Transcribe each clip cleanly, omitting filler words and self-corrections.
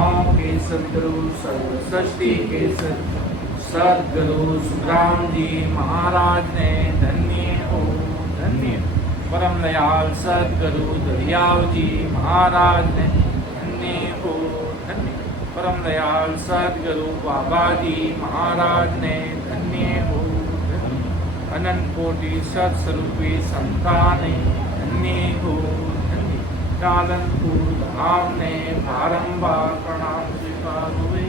आत्माओं के सदगुरु सर्व सृष्टि के सदगुरु सुखराम जी महाराज ने धन्य हो धन्य। परम दयाल सदगुरु दरियाव जी महाराज ने धन्य हो धन्य। परम दयाल सदगुरु बाबा जी महाराज ने धन्य हो धन्य। अनंत कोटि सत्स्वरूपी संतान धन्य हो धन्य। कालनपुर धाम ने बारंबार प्रणाम स्वीकार हुए।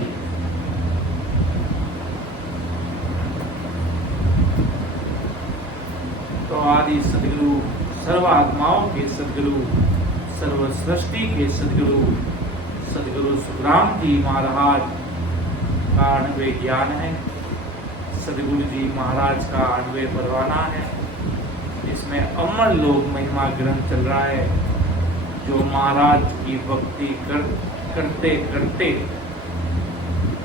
तो आदि सदगुरु सर्व आत्माओं के सदगुरु सर्व सृष्टि के सदगुरु सुखराम जी महाराज का 98 ज्ञान है। सदगुरु जी महाराज का 98 परवाना है। इसमें अमर लोक महिमा ग्रंथ चल रहा है, जो महाराज की भक्ति करते करते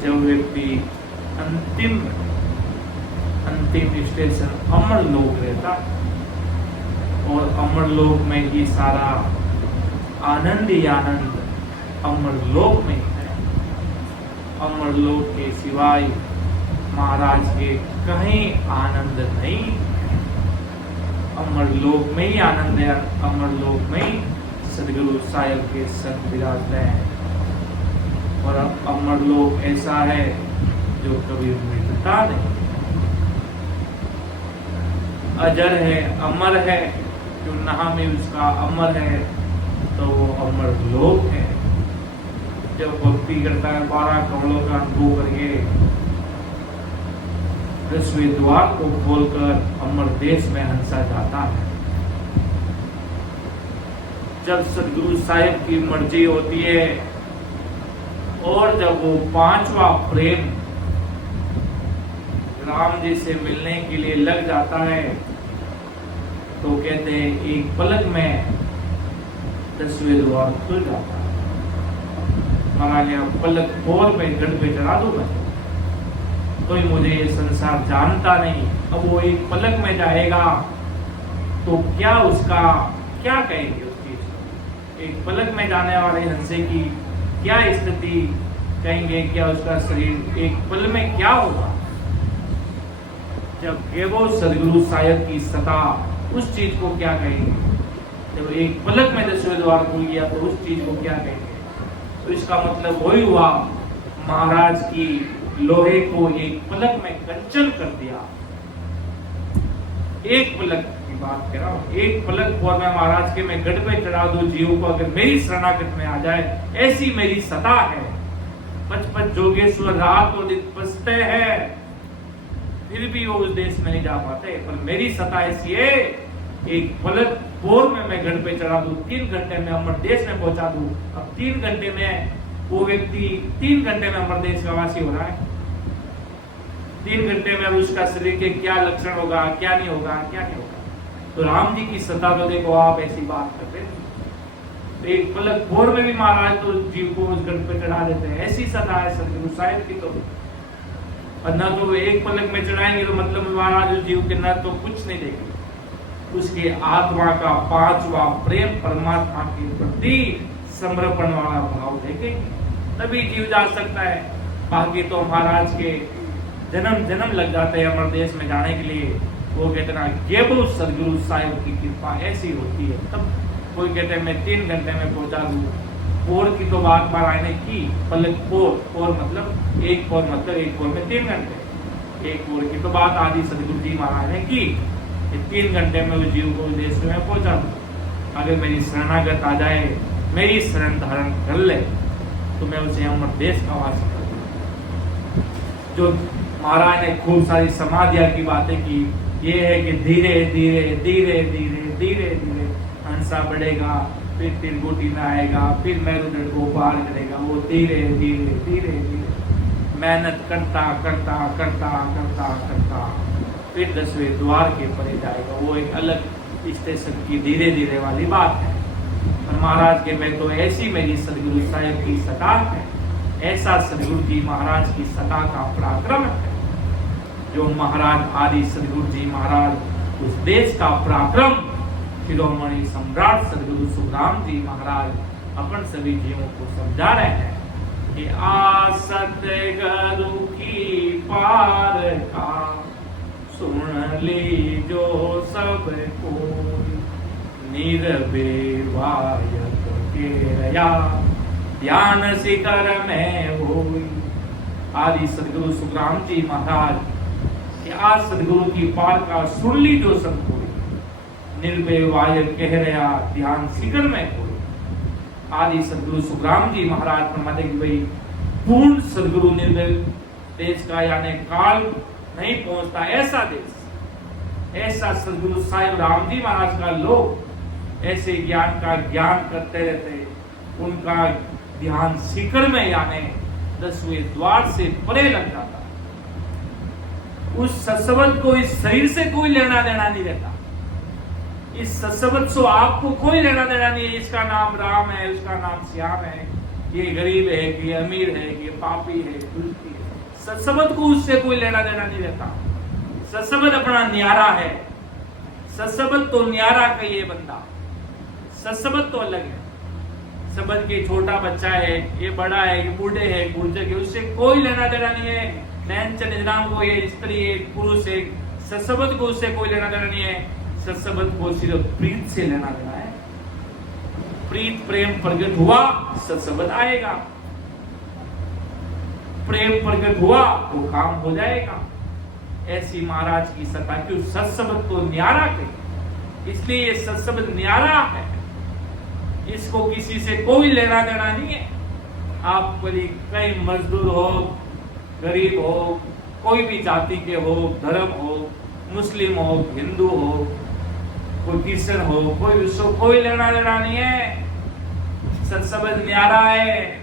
जब व्यक्ति अंतिम स्टेशन अमर लोक रहता और अमर लोक में ही सारा आनंद ही आनंद अमर लोक में है। अमर लोक के सिवाय महाराज के कहीं आनंद नहीं। अमर लोक में ही आनंद है। अमर लोक में ही सदगुरु साहिब के संग विराजते हैं। और अमर लोक ऐसा है जो कभी मिटता नहीं, अजर है, अमर है। जो नाम है उसका अमर है, तो वो अमर लोक है। जब भक्ति करता है 12 कमलों का अनुभव करके 10वें द्वार को खोलकर अमर देश में हंसा जाता है। जब सदगुरु साहिब की मर्जी होती है और जब वो 5वां प्रेम राम जी से मिलने के लिए लग जाता है, तो कहते हैं एक पलक में 10वें द्वार खुल जाता है। महाराज पलक खोल में गढ़ पे चढ़ा दूंगा, कोई मुझे ये संसार जानता नहीं। अब वो एक पलक में जाएगा तो क्या उसका क्या कहेंगे उस चीज को? एक पलक में जाने वाले हंसे की क्या स्थिति कहेंगे? क्या उसका शरीर एक पल में क्या होगा? जब केवल सदगुरु साहिब की सता, उस चीज को क्या कहेंगे? जब एक पलक में 10वें द्वार खुल गया तो उस चीज को क्या कहेंगे? तो इसका मतलब वही हुआ, महाराज की लोहे को एक पलक में कंचन कर दिया। एक पलक की बात कर रहा हूं, एक पलक और मैं महाराज के मैं गढ़ पे चढ़ा दूं जीव को, अगर मेरी शरणागत में आ जाए, ऐसी मेरी सता है। 55 जोगेश्वर रात और दिन बसते हैं, फिर भी वो उस देश में नहीं जा पाते। पर मेरी सता ऐसी है, एक पलक भोर में मैं गढ़ पे चढ़ा दूं, 3 घंटे में अमर देश में पहुंचा दूं। अब 3 घंटे में वो व्यक्ति 3 घंटे में अमर देश का वासी हो रहा है। 3 घंटे में उसका शरीर के क्या लक्षण होगा, क्या नहीं होगा, क्या नहीं होगा। तो राम जी की सता तो देखो, आप ऐसी बात करते हैं। तो एक पलक भोर में भी महाराज तो जीव को उस गढ़ पे चढ़ा देते हैं। ऐसी सता है सदगुरु साहिब की। तो ना तो एक पलक में चढ़ाएंगे तो मतलब महाराज उस जीव के न तो कुछ नहीं देंगे। उसके आत्मा का 5वां प्रेम परमात्मा के प्रति समर्पण वाला भाव देखेंगे, तभी जीव जा सकता है। बाकी तो महाराज के जन्म लग जाते हैं अमर देश में जाने के लिए। वो कहते हैं ये बहुत सदगुरु साहिब की कृपा ऐसी होती है। तब कोई कहते हैं मैं 3 घंटे में पहुंचा दूं। पोर की तो बात महाराज ने की, पलक पोर मतलब एक पोर मतलब एक पोर में 3 घंटे। एक पोर की तो बात आदि सदगुरु जी महाराज ने की, 3 घंटे में उस जीव को उस देश में पहुंचा दूं। अगर मेरी शरणागत आ जाए, मेरी शरण धारण कर ले, तो मैं उसे अमर देश का वासी कर दूं। जो महाराज ने खूब सारी समाधियां की बातें की, ये है कि धीरे धीरे धीरे धीरे धीरे धीरे हंसा बढ़ेगा, फिर त्रिकुटी में आएगा, फिर मेरुदंड को पार करेगा। वो धीरे धीरे धीरे धीरे मेहनत करता करता करता करता करता फिर 10वें द्वार के परे जाएगा। वो एक अलग स्टेशन की धीरे धीरे वाली बात है। और महाराज के मैं तो ऐसी मेरी सदगुरु साहिब की सता है, ऐसा सदगुरु जी महाराज की सता का पराक्रम है। जो महाराज आदि सदगुरु जी महाराज उस देश का पराक्रम शिरोमणि सम्राट सदगुरु सुखराम जी महाराज अपन सभी जीवों को समझा रहे हैं। कि आ सतगुरु की पार का सुन लीजो सब कोई, निर्विवायक केरया ध्यान शिखर में होई। आदि सदगुरु सुखराम जी महाराज कि आ सदगुरु की पार का सुन लीजो सब कोई, निर्विवायक कह रहा ध्यान शिखर में कोई। आदि सदगुरु सुखराम जी महाराज फरमाते कि भाई पूर्ण सदगुरु निर्मल देश का यानी काल नहीं पहुंचता ऐसा देश, ऐसा सदगुरु साहिब राम जी महाराज का लोग ऐसे ज्ञान का ज्ञान करते रहते, उनका ध्यान शिखर में यानी 10वें द्वार से परे लग जाता। उस सत्संग को इस शरीर से कोई लेना देना नहीं रहता, इस सत्संग से आपको कोई लेना देना नहीं है। इसका नाम राम है, उसका नाम श्याम है, ये गरीब है, ये अमीर है, ये पापी है, दुष्टी है। सत्संग को उससे कोई लेना देना नहीं रहता। सत्संग अपना न्यारा है, सत्संग तो न्यारा का ये बंदा, सत्संग तो अलग है। सबद के छोटा बच्चा है, ये बड़ा है, ये बूढ़े है, गुर्जर है, उससे कोई लेना देना नहीं है। नैनचंद निजाम को ये स्त्री है, पुरुष है, सत्संग को उससे कोई लेना देना नहीं है। सत्संग को सिर्फ प्रीत से लेना देना है। प्रीत प्रेम प्रकट हुआ सत्संग आएगा, प्रेम प्रकट हुआ तो काम हो जाएगा। ऐसी महाराज की सत्ता क्यों सत्संग तो न्यारा कही, इसलिए ये सत्संग न्यारा है, इसको किसी से कोई लेना देना नहीं है। आप कई मजदूर हो, गरीब हो, कोई भी जाति के हो, धर्म हो, मुस्लिम हो, हिंदू हो, कोई क्रिश्चियन हो, कोई उसको कोई लेना देना नहीं है। सत्संग न्यारा है,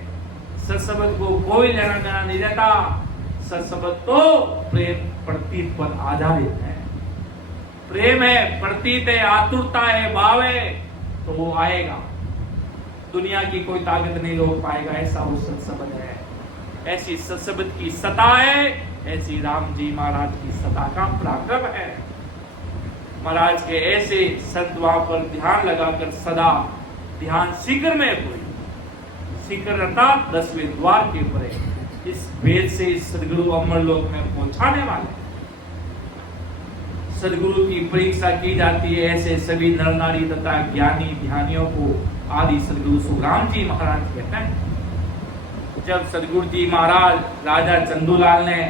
सत्संग को कोई लेना देना नहीं रहता। सत्संग तो प्रेम प्रतीत पर आधारित है, प्रेम है, प्रतीत है, आतुरता है, भाव है, तो वो आएगा। दुनिया की कोई ताकत नहीं रोक पाएगा, ऐसा वो सत्संग है। ऐसी सत्संग की सत्ता है, ऐसी राम जी महाराज की सत्ता का पराक्रम है। महाराज के ऐसे संत वहां पर ध्यान लगाकर सदा ध्यान शिखर में हुई, शिखर अर्थात 10वें द्वार के परे, इस भेद से इस सदगुरु अमर लोक में पहुंचाने वाले। सदगुरु की परीक्षा की जाती है ऐसे सभी नर नारी तथा ज्ञानी ध्यानियों को आदि सदगुरु सुखराम जी महाराज कहते हैं। जब सदगुरु जी महाराज राजा चंदूलाल ने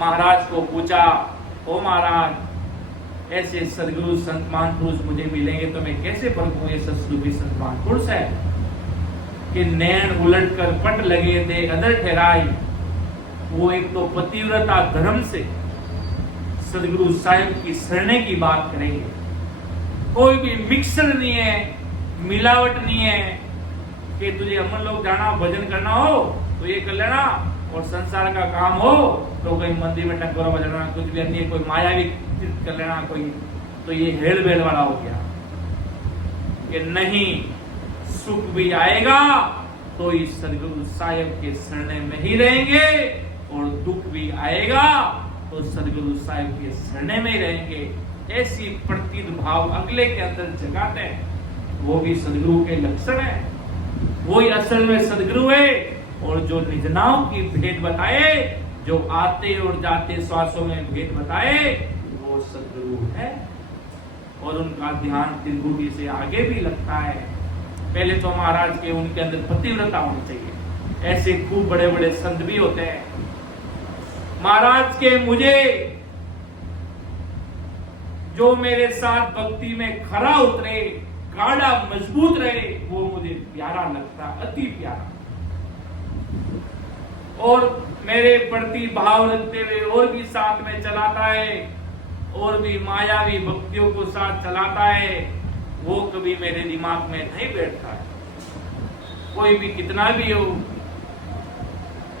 महाराज को पूछा, ओ महाराज ऐसे सदगुरु संत महापुरुष मुझे मिलेंगे तो मैं कैसे परखूं ये सदगुरु संत महापुरुष है कि नैन उलट कर पट लगे दे अदर ठहराई। वो एक तो पतिव्रता धर्म से सदगुरु साहिब की शरणे की बात करेंगे, कोई भी मिक्सर नहीं है, मिलावट नहीं है कि तुझे अमर लोग जाना भजन करना हो तो ये कर लेना, और संसार का काम हो तो कहीं मंदिर में टकोरा बजाना, कुछ भी अन्य कोई मायावी कर लेना कोई, तो ये हेड़ बेड़ वाला हो गया कि नहीं, सुख भी आएगा तो इस सदगुरु साहिब के शरण में ही रहेंगे, और दुख भी आएगा तो सदगुरु साहिब के शरण में ही रहेंगे। ऐसी प्रतीत भाव अगले के अंदर जगाते हैं, वो भी सदगुरु के लक्षण है। वही असल में सदगुरु है, और जो निजनाओं की भेद बताए, जो आते और जाते श्वासों में भेद बताए, वो सदगुरु है। और उनका ध्यान त्रिभुटी से आगे भी लगता है। पहले तो महाराज के उनके अंदर पतिव्रता होनी चाहिए। ऐसे खूब बड़े बड़े संत भी होते हैं महाराज के, मुझे जो मेरे साथ भक्ति में खरा उतरे, गाढ़ा मजबूत रहे, वो मुझे प्यारा लगता, अति प्यारा। और मेरे प्रति भाव रखते हुए और भी साथ में चलाता है, और भी मायावी भक्तियों को साथ चलाता है, वो कभी मेरे दिमाग में नहीं बैठता है। कोई भी कितना भी हो,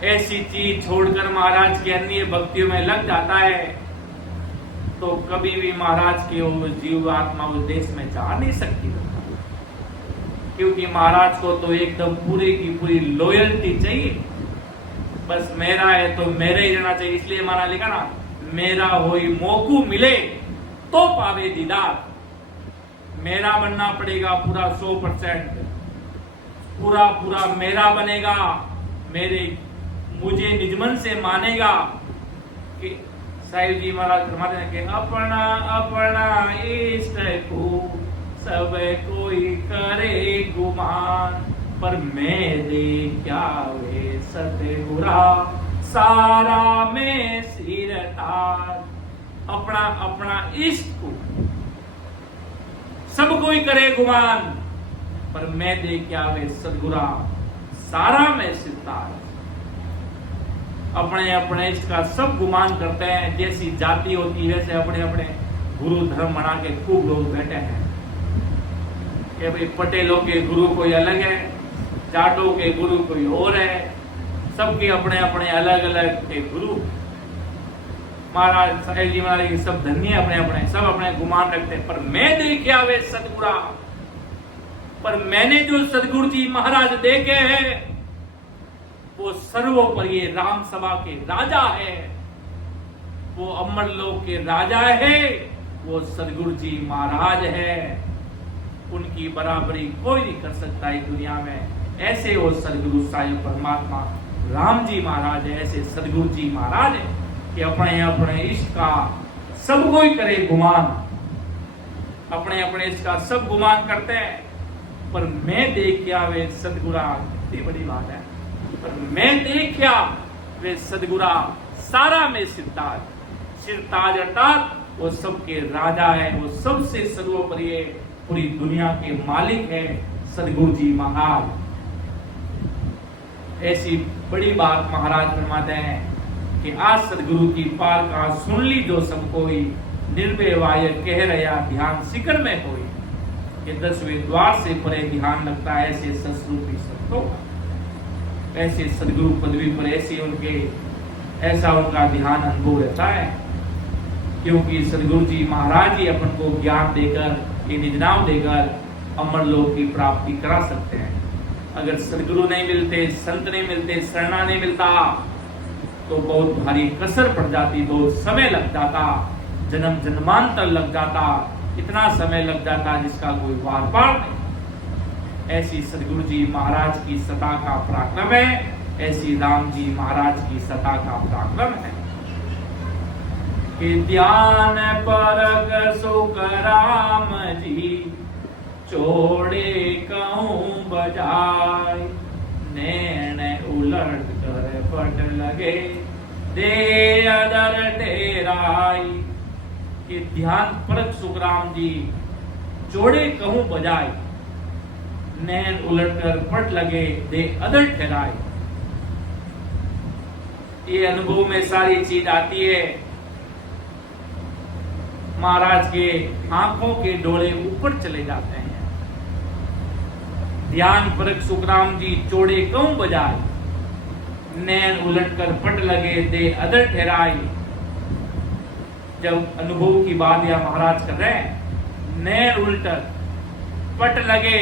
ऐसी चीज छोड़कर महाराज की अन्य भक्तियों में लग जाता है तो कभी भी महाराज की वो जीव आत्मा उस देश में जा नहीं सकती, क्योंकि महाराज को तो एकदम पूरी की पूरी लॉयल्टी चाहिए। बस मेरा है तो मेरा ही रहना चाहिए। इसलिए महाराज लिखा ना, मेरा होई मोकू मिले तो पावे दीदार। मेरा बनना पड़ेगा पूरा 100%, पूरा मेरा बनेगा, मुझे निजमन से मानेगा कि साहिब जी महाराज फरमाते हैं कि अपना अपना इष्ट को सब कोई करे गुमान, पर मैं दे क्या वे सतगुरा सारा में सिर तार। अपना अपना इष्ट को सब कोई करे गुमान, पर मैं दे क्या वे सतगुरा सारा में सिर तार। अपने अपने इष्ट का सब गुमान करते हैं। जैसी जाति होती है वैसे अपने अपने गुरु धर्म बना के खूब लोग बैठे हैं कि भाई पटेलों के गुरु कोई अलग है, जाटों के गुरु कोई और है, सबके अपने अपने अलग अलग के गुरु। महाराज साहिब जी महाराज सब धन्य अपने अपने सब अपने गुमान रखते हैं। पर मैं देखा वे सतगुरा, पर मैंने जो सतगुरु जी महाराज देखे हैं वो सर्वोपरि राम सभा के राजा है, वो अमर लोक के राजा है, वो सतगुरु जी महाराज है। उनकी बराबरी कोई नहीं कर सकता इस दुनिया में। ऐसे वो सतगुरु साहिब परमात्मा राम जी महाराज है, ऐसे सतगुरु जी महाराज है कि अपने अपने इष्ट का सब कोई करे गुमान। अपने अपने इष्ट का सब गुमान करते हैं, पर मैं देखिया वे सतगुरा, कितनी बड़ी बात है, पर मैं देखिया वे सतगुरा सारा में सिरताज। सिरताज अर्थात वो सबके राजा है, वो सबसे सर्वोपरि है, पूरी दुनिया के मालिक है सतगुरु जी महाराज। ऐसी बड़ी बात महाराज फरमाते हैं कि आज सतगुरु की पार का सुन ली जो सब कोई, निर्भय वाय कह रहा ध्यान सिकर में कोई। ये 10वें द्वार से परे ध्यान लगता है ऐसे सतरूपी संतों का, ऐसे सदगुरु पदवी पर ऐसे उनके ऐसा उनका ध्यान अनुभव रहता है। क्योंकि सदगुरु जी महाराज ही अपन को ज्ञान देकर, ये निजनाम देकर अमर लोक की प्राप्ति करा सकते हैं। अगर सदगुरु नहीं मिलते, संत नहीं मिलते, शरणा नहीं मिलता तो बहुत भारी कसर पड़ जाती, बहुत समय लग जाता, जन्म जन्मांतर लग जाता, इतना समय लग जाता जिसका कोई वार पार नहीं। ऐसी सदगुरु जी महाराज की सता का पराक्रम है, ऐसी राम जी महाराज की सता का पराक्रम है कि ध्यान पर सुख राम जी चोड़े कहूं बजाय, नैन उलट कर पट लगे दे अदर टेराई। कि ध्यान परक सुख राम जी चोड़े कहूं बजाय, नैन उलट कर पट लगे दे अदर ठहराए। ये अनुभव में सारी चीज आती है। महाराज के आंखों के डोले ऊपर चले जाते हैं। ध्यान परक सुखराम जी चोड़े कहूं बजाए, नैन उलट कर पट लगे दे अदर ठहराए। जब अनुभव की बात या महाराज कर रहे हैं, नैन उलट पट लगे,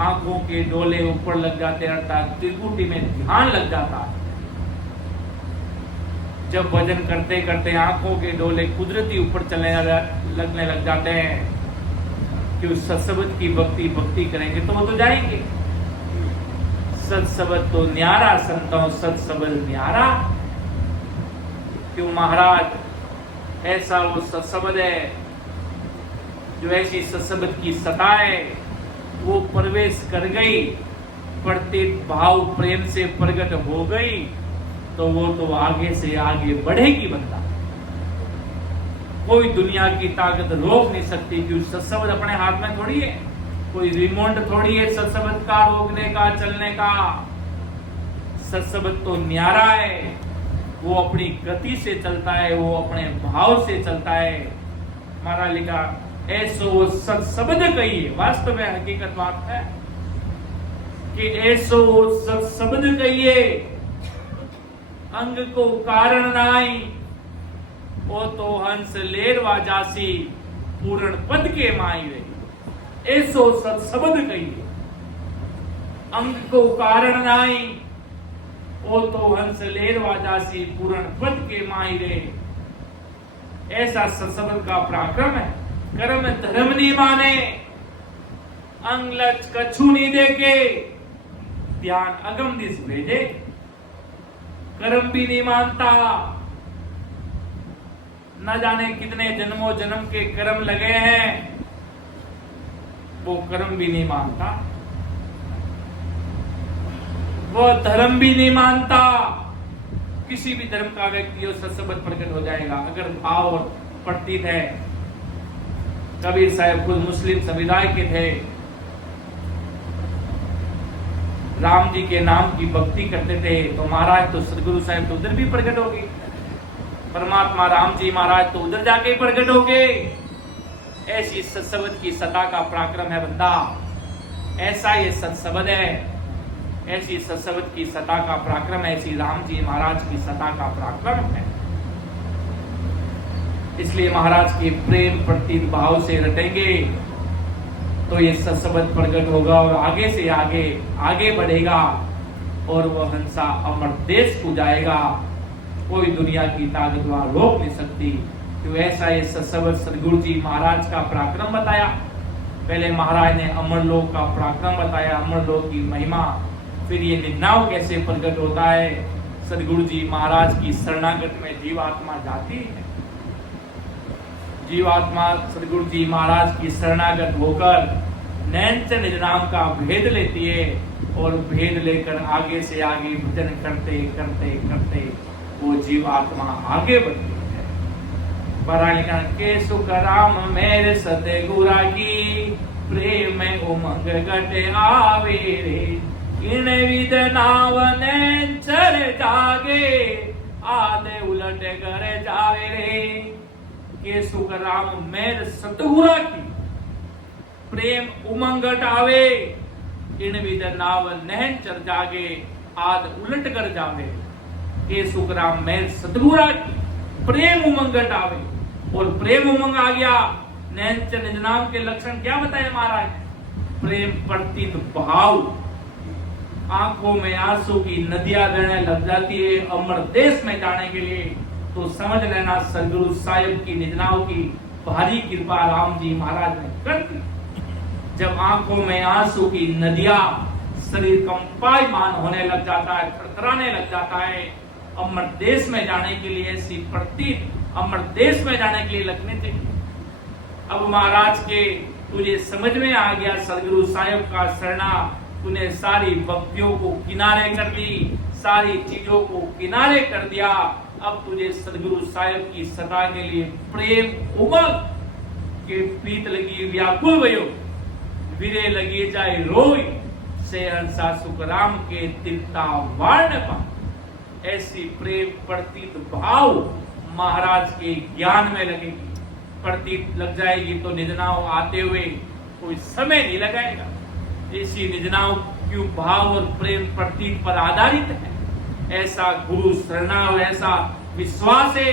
आंखों के डोले ऊपर लग जाते, अर्थात त्रिकुटी में ध्यान लग जाता है। जब भजन करते करते आंखों के डोले कुदरती ऊपर लगने लग जाते हैं कि उस सत्सबद की भक्ति करेंगे तो वो तो जाएंगे। सत्सबद तो न्यारा संतों, सत्सबद न्यारा। क्यों महाराज ऐसा वो सत्सबद है जो ऐसी सत्सबद की सता है, वो प्रवेश कर गई, प्रत्येक भाव प्रेम से प्रकट हो गई तो वो तो आगे से आगे बढ़ेगी बंदा। कोई दुनिया की ताकत रोक नहीं सकती, क्योंकि सत्सबद अपने हाथ में थोड़ी है, कोई रिमोट थोड़ी है सत्सबद का रोकने का, चलने का। सत्सबद तो न्यारा है, वो अपनी गति से चलता है, वो अपने भाव से चलता है। हमारा लिखा ऐसो वो सत्सबद कहिए, वास्तव में हकीकत बात है कि ऐसो सत्सबद कहिए, अंग को कारण नाई, ओ तो हंस लेरवा जासी, पूर्ण पद के माई रे। ऐसो सत्सबद कहिए, अंग को कारण नाई, ओ तो हंस लेरवा जासी, पूर्ण पद के माई रे। ऐसा सत्सबद का पराक्रम है। कर्म धर्म नहीं माने, अंग लच कछु नहीं देके, ध्यान अगम दिस भेजे। कर्म भी नहीं मानता। न जाने कितने जन्मों जन्म के कर्म लगे हैं, वो कर्म भी नहीं मानता। वो धर्म भी नहीं मानता। किसी भी धर्म का व्यक्ति उस सत्संग प्रकट हो जाएगा अगर भाव और प्रतीत है। कबीर साहब खुद मुस्लिम समुदाय के थे, राम जी के नाम की भक्ति करते थे, तो महाराज तो सदगुरु साहब तो उधर भी प्रकट हो गए, परमात्मा राम जी महाराज तो उधर जाके प्रकट हो गए। ऐसी सत्संग की सता का पराक्रम है बंदा, ऐसा ये सत्संग है, ऐसी सत्संग की सता का पराक्रम है, ऐसी राम जी महाराज की सता का पराक्रम है। इसलिए महाराज के प्रेम प्रति भाव से रटेंगे तो ये सत्संग प्रकट होगा और आगे से आगे बढ़ेगा और वह हंसा अमर देश को जाएगा। कोई दुनिया की ताकत वहां रोक नहीं सकती। तो ऐसा ये सत्संग सदगुरु जी महाराज का पराक्रम बताया। पहले महाराज ने अमरलोक का पराक्रम बताया, अमरलोक की महिमा, फिर ये निन्नाव कैसे प्रकट होता है। सदगुरु जी महाराज की शरणागत में जीवात्मा जाती है, जीवात्मा सदगुरु जी महाराज की शरणागत होकर नैनचंद निज नाम का भेद लेती है और भेद लेकर आगे से आगे भजन करते करते करते वो जीवात्मा आगे बढ़ती है। परालिका के सुख राम मेरे सतगुरा की, प्रेम उमंग गटे आवे रे, इन विध नाव नैनचर जागे, आधे उलट कर जावे रे। के सुख राम मेर सतगुरा की, प्रेम उमंग आवे, इन विद नाव नहन चर जागे, आद उलट कर जावे। के सुख राम मेर सतगुरा की, प्रेम उमंग आवे, और प्रेम उमंग आ गया। नहन चर निज नाम के लक्षण क्या बताए महाराज? प्रेम प्रतीत भाव, आंखों में आंसू की नदियां बहने लग जाती है अमर देश में जाने के लिए। तो समझ लेना सदगुरु साहिब की निजनाओं की भारी कृपा राम जी महाराज ने कर दी। जब आंखों में आंसू की नदियां, शरीर कंपायमान होने लग जाता है, थरथराने लग जाता है, अमर देश में जाने के लिए ऐसी प्रतीत अमर देश में जाने के लिए लगने चाहिए। अब महाराज के तुझे समझ में आ गया सदगुरु साहिब का शरणा, तूने सारी भक्तियों को किनारे कर दी, सारी चीजों को किनारे कर दिया। अब तुझे सदगुरु साहिब की सदा के लिए प्रेम उमंग के प्रीत लगी व्याकुल भयो, वीरे लगी जाए रोई, से हंसा सुख राम के तिरता वार्ण पा। ऐसी प्रेम प्रतीत भाव महाराज के ज्ञान में लगेगी, प्रतीत लग जाएगी तो निजनाव आते हुए कोई समय नहीं लगाएगा। ऐसी निजनाव क्यों भाव और प्रेम प्रतीत पर आधारित है। ऐसा गुरु शरणाव, ऐसा विश्वास है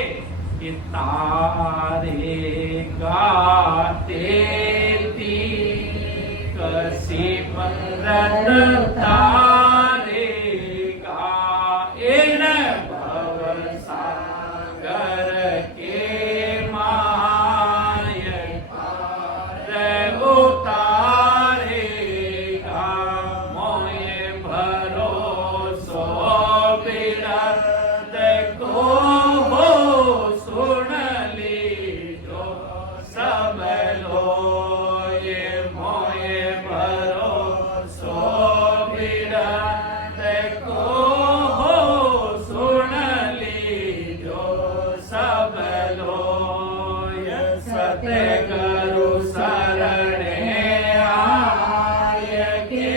कि तारे गाते कसी मरत तारे गाएन भव सागर के माय पार उतारे गा, मोये भरोसो बिरद को हो सुन लीजो सब लोए, मोये भरोसो बिरद को हो सुन लीजो सब लोए। सतगुरु शरणे आय के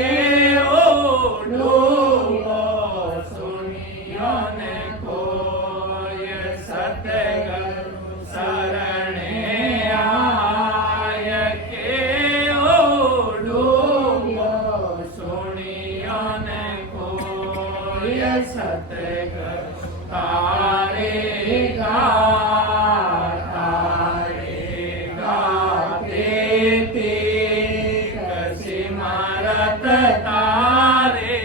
ओढ़ो सुनियो ने कोय। सतगुरु शरणे आय के ओढ़ो सुनियो ने कोय। सतगुरु तारे गाते कसी मारत तारे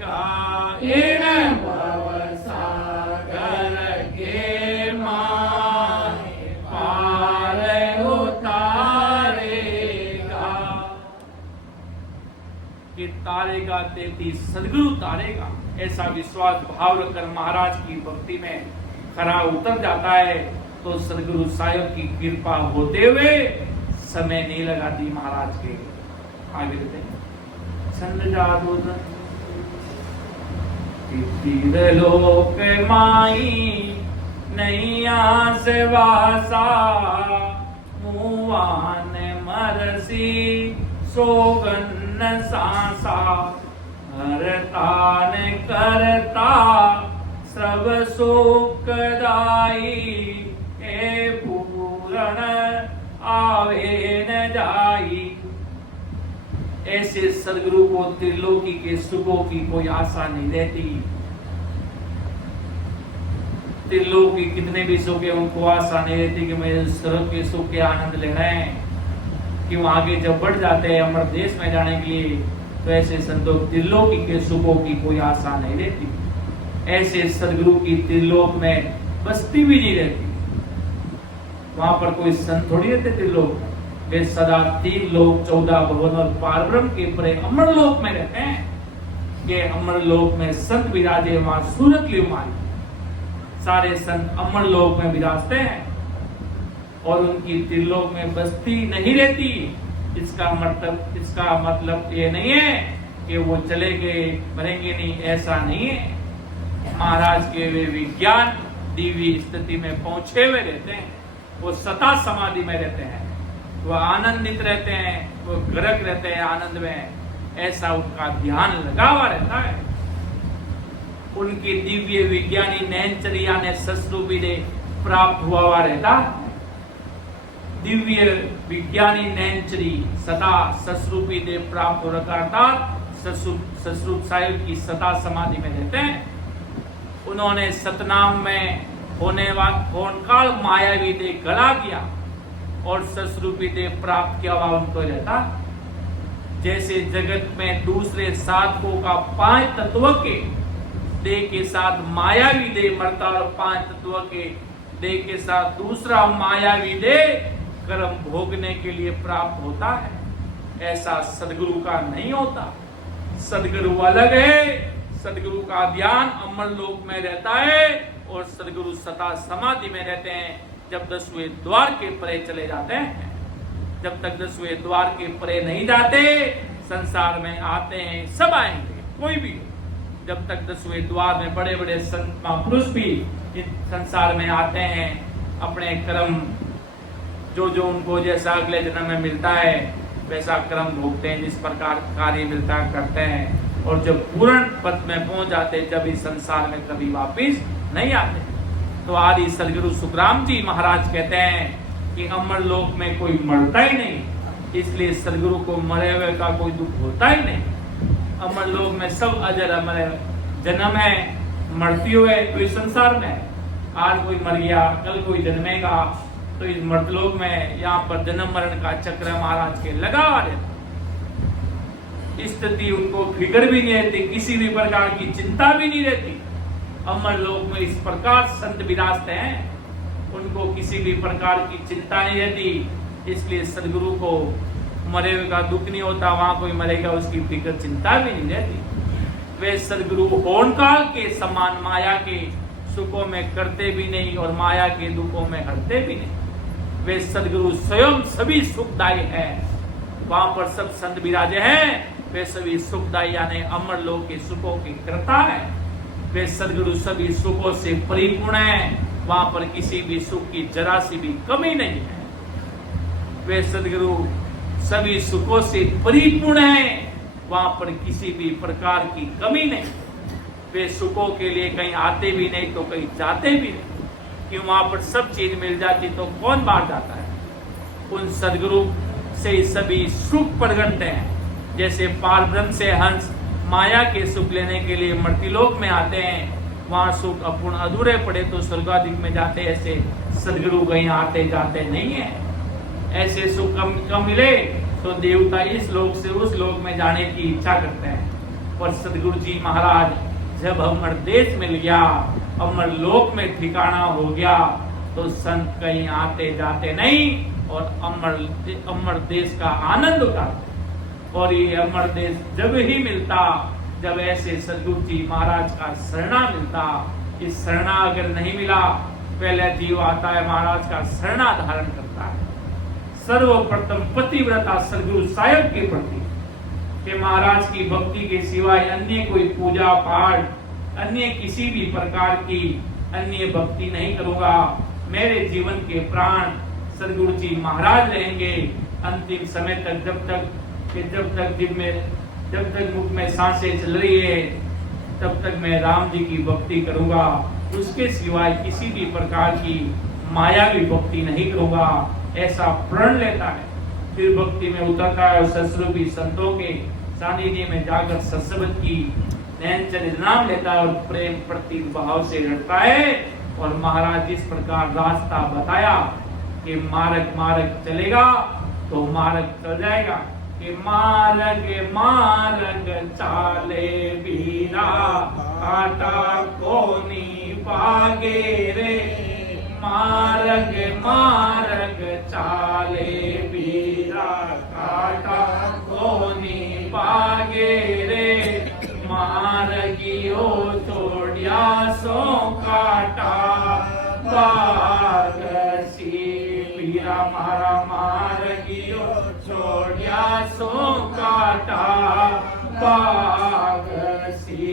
गाएन भव सागर के माय पार उतारेगा। कि तारेगा तेती सदगुरु तारेगा। ऐसा विश्वास भाव रखकर महाराज की भक्ति में खरा उतर जाता है तो सदगुरु साहिब की कृपा होते हुए समय नहीं लगाती महाराज के आगे रहते हैं। छंद जादू लोक माई नैया से वासा मुआन मरसी सोगन सांसा हरता ने करता सब सुखदाई ए पूरण आवे न जाई। ऐसे सदगुरु को त्रिलोकी के सुखों की कोई आशा नहीं रहती। त्रिलोकी कितने भी सुख है उनको आशा नहीं रहती कि मैं स्वर्ग के सुख के आनंद लेना है, कि वो आगे जब बढ़ जाते हैं अमर देश में जाने के लिए तो ऐसे संतों त्रिलोकी के सुखों की कोई आशा नहीं रहती। ऐसे सदगुरु की त्रिलोक में बस्ती भी नहीं रहती। वहां पर कोई संत थोड़ी रहते त्रिलोक, वे सदा 3 लोक 14 भवन और पारब्रह्म के परे अमर लोक में रहते हैं। ये अमर लोक में संत विराजे वहां सूरत ली मारी। सारे संत अमर लोक में विराजते हैं और उनकी त्रिलोक में बस्ती नहीं रहती। इसका मतलब ये नहीं है कि वो चले गए मरेंगे नहीं, ऐसा नहीं है। महाराज के वे विज्ञान दिव्य स्थिति में पहुंचे हुए रहते हैं, वो सता समाधि में रहते हैं, वो आनंदित रहते हैं, वो गरक रहते हैं आनंद में, ऐसा उनका ध्यान लगा हुआ रहता है। उनकी दिव्य विज्ञानी नैनचर्या ने सस्रूपी ने प्राप्त हुआ रहता। दिव्य विज्ञानी नैनचरी सदा सस्रूपी देव प्राप्त हो रखा अर्थात ससरूप साहिब की सदा समाधि में रहते हैं। उन्होंने सतनाम में होने काल मायावी देह गला दिया और सस्रूपी देव प्राप्त किया हुआ उनको रहता। जैसे जगत में दूसरे साधकों का 5 तत्व के देह के साथ मायावी देह मरता और 5 तत्व के देह के साथ दूसरा मायावी देह कर्म भोगने के लिए प्राप्त होता है। ऐसा सदगुरु का नहीं होता। सदगुरु अलग है। सदगुरु का ध्यान अमर लोक में रहता है और सदगुरु सदा समाधि में रहते हैं जब 10वें द्वार के परे चले जाते हैं। जब तक 10वें द्वार के परे नहीं जाते संसार में आते हैं, सब आएंगे, कोई भी। जब तक 10वें द्वार में बड़े बड़े संत महापुरुष भी इस संसार में आते हैं, अपने कर्म जो उनको जैसा अगले जन्म में मिलता है वैसा कर्म भोगते हैं, जिस प्रकार कार्य मिलता करते हैं और जब पूर्ण पद में पहुंच जाते जब इस संसार में कभी वापिस नहीं आते। तो आदि सदगुरु सुखराम जी महाराज कहते हैं कि अमर लोक में कोई मरता ही नहीं, इसलिए सदगुरु को मरे हुए का कोई दुख होता ही नहीं। अमर लोक में सब अजर अमर है। जन्म है, मृत्यु है, तो इस संसार में आज कोई मर गया, कल कोई जन्मेगा, तो इस मर्तलोक में यहाँ पर जन्म मरण का चक्र महाराज के लगा रहता। स्थिति उनको फिक्र भी नहीं रहती, किसी भी प्रकार की चिंता भी नहीं रहती। अमर लोक में इस प्रकार संत विराजते हैं, उनको किसी भी प्रकार की चिंता नहीं रहती। इसलिए सदगुरु को मरे हुए का दुख नहीं होता, वहां कोई मरेगा उसकी फिक्र चिंता भी नहीं रहती। वे सदगुरु होनकाल के समान माया के सुखों में करते भी नहीं और माया के दुखों में हरते भी नहीं। वे सदगुरु स्वयं सभी सुखदायी हैं। वहां पर सब संत विराजे हैं, वे सभी सुखदायी यानी अमर लोक के सुखों की कर्ता है। वे सदगुरु सभी सुखों से परिपूर्ण है, वहां पर किसी भी सुख की जरा सी भी कमी नहीं है। वे सदगुरु सभी सुखों से परिपूर्ण है, वहां पर किसी भी प्रकार की कमी नहीं। वे सुखों के लिए कहीं आते भी नहीं तो कहीं जाते भी नहीं, कि वहां पर सब चीज मिल जाती तो कौन बाहर जाता है। उन सदगुरु से सभी सुख प्रगटते हैं। जैसे पारब्रह्म से हंस माया के सुख लेने के लिए मर्त्यलोक में आते हैं, वहां सुख अपूर्ण अधूरे पड़े तो स्वर्गाधिक में जाते, ऐसे सदगुरु कहीं आते जाते नहीं है। ऐसे सुख कम मिले तो देवता इस लोक से उस लोक में जाने की इच्छा करते हैं। पर सदगुरु जी महाराज जब अमर देश मिल गया, अमर लोक में ठिकाना हो गया, तो संत कहीं आते जाते नहीं और अमर देश का आनंद उठाते। और ये अमर देश जब ही मिलता जब ऐसे सदगुरु जी महाराज का शरणा मिलता। इस शरणा अगर नहीं मिला, पहले जीव आता है महाराज का शरणा धारण करता है। सर्वप्रथम पतिव्रता सदगुरु साहेब के प्रति कि महाराज की भक्ति के सिवाय अन्य कोई पूजा पाठ, अन्य किसी भी प्रकार की अन्य भक्ति नहीं करूंगा। मेरे जीवन के प्राण सदगुरु जी महाराज रहेंगे अंतिम समय तक, जब तक मुख में सांसें चल रही है तब तक मैं राम जी की भक्ति करूंगा। उसके सिवाय किसी भी प्रकार की मायावी भक्ति नहीं करूंगा, ऐसा प्रण लेता है। फिर भक्ति में उतरता है और ससुरूपी संतों के सानिध्य में जाकर सत्संग की नैन चरित नाम लेता है और प्रेम प्रति भाव से लड़ता है। और महाराज जिस प्रकार रास्ता बताया कि मार्ग मार्ग चलेगा तो मार्ग चल जाएगा, कि मार्ग मार्ग चाले बीरा काटा कोनी पागे रे। मार्ग मार्ग चाले बीरा काटा कोनी पागे रे। मार्गियो छोड़िया सो काटा पागसी बीरा मारा। मार्गियो छोड़िया सो काटा पागसी।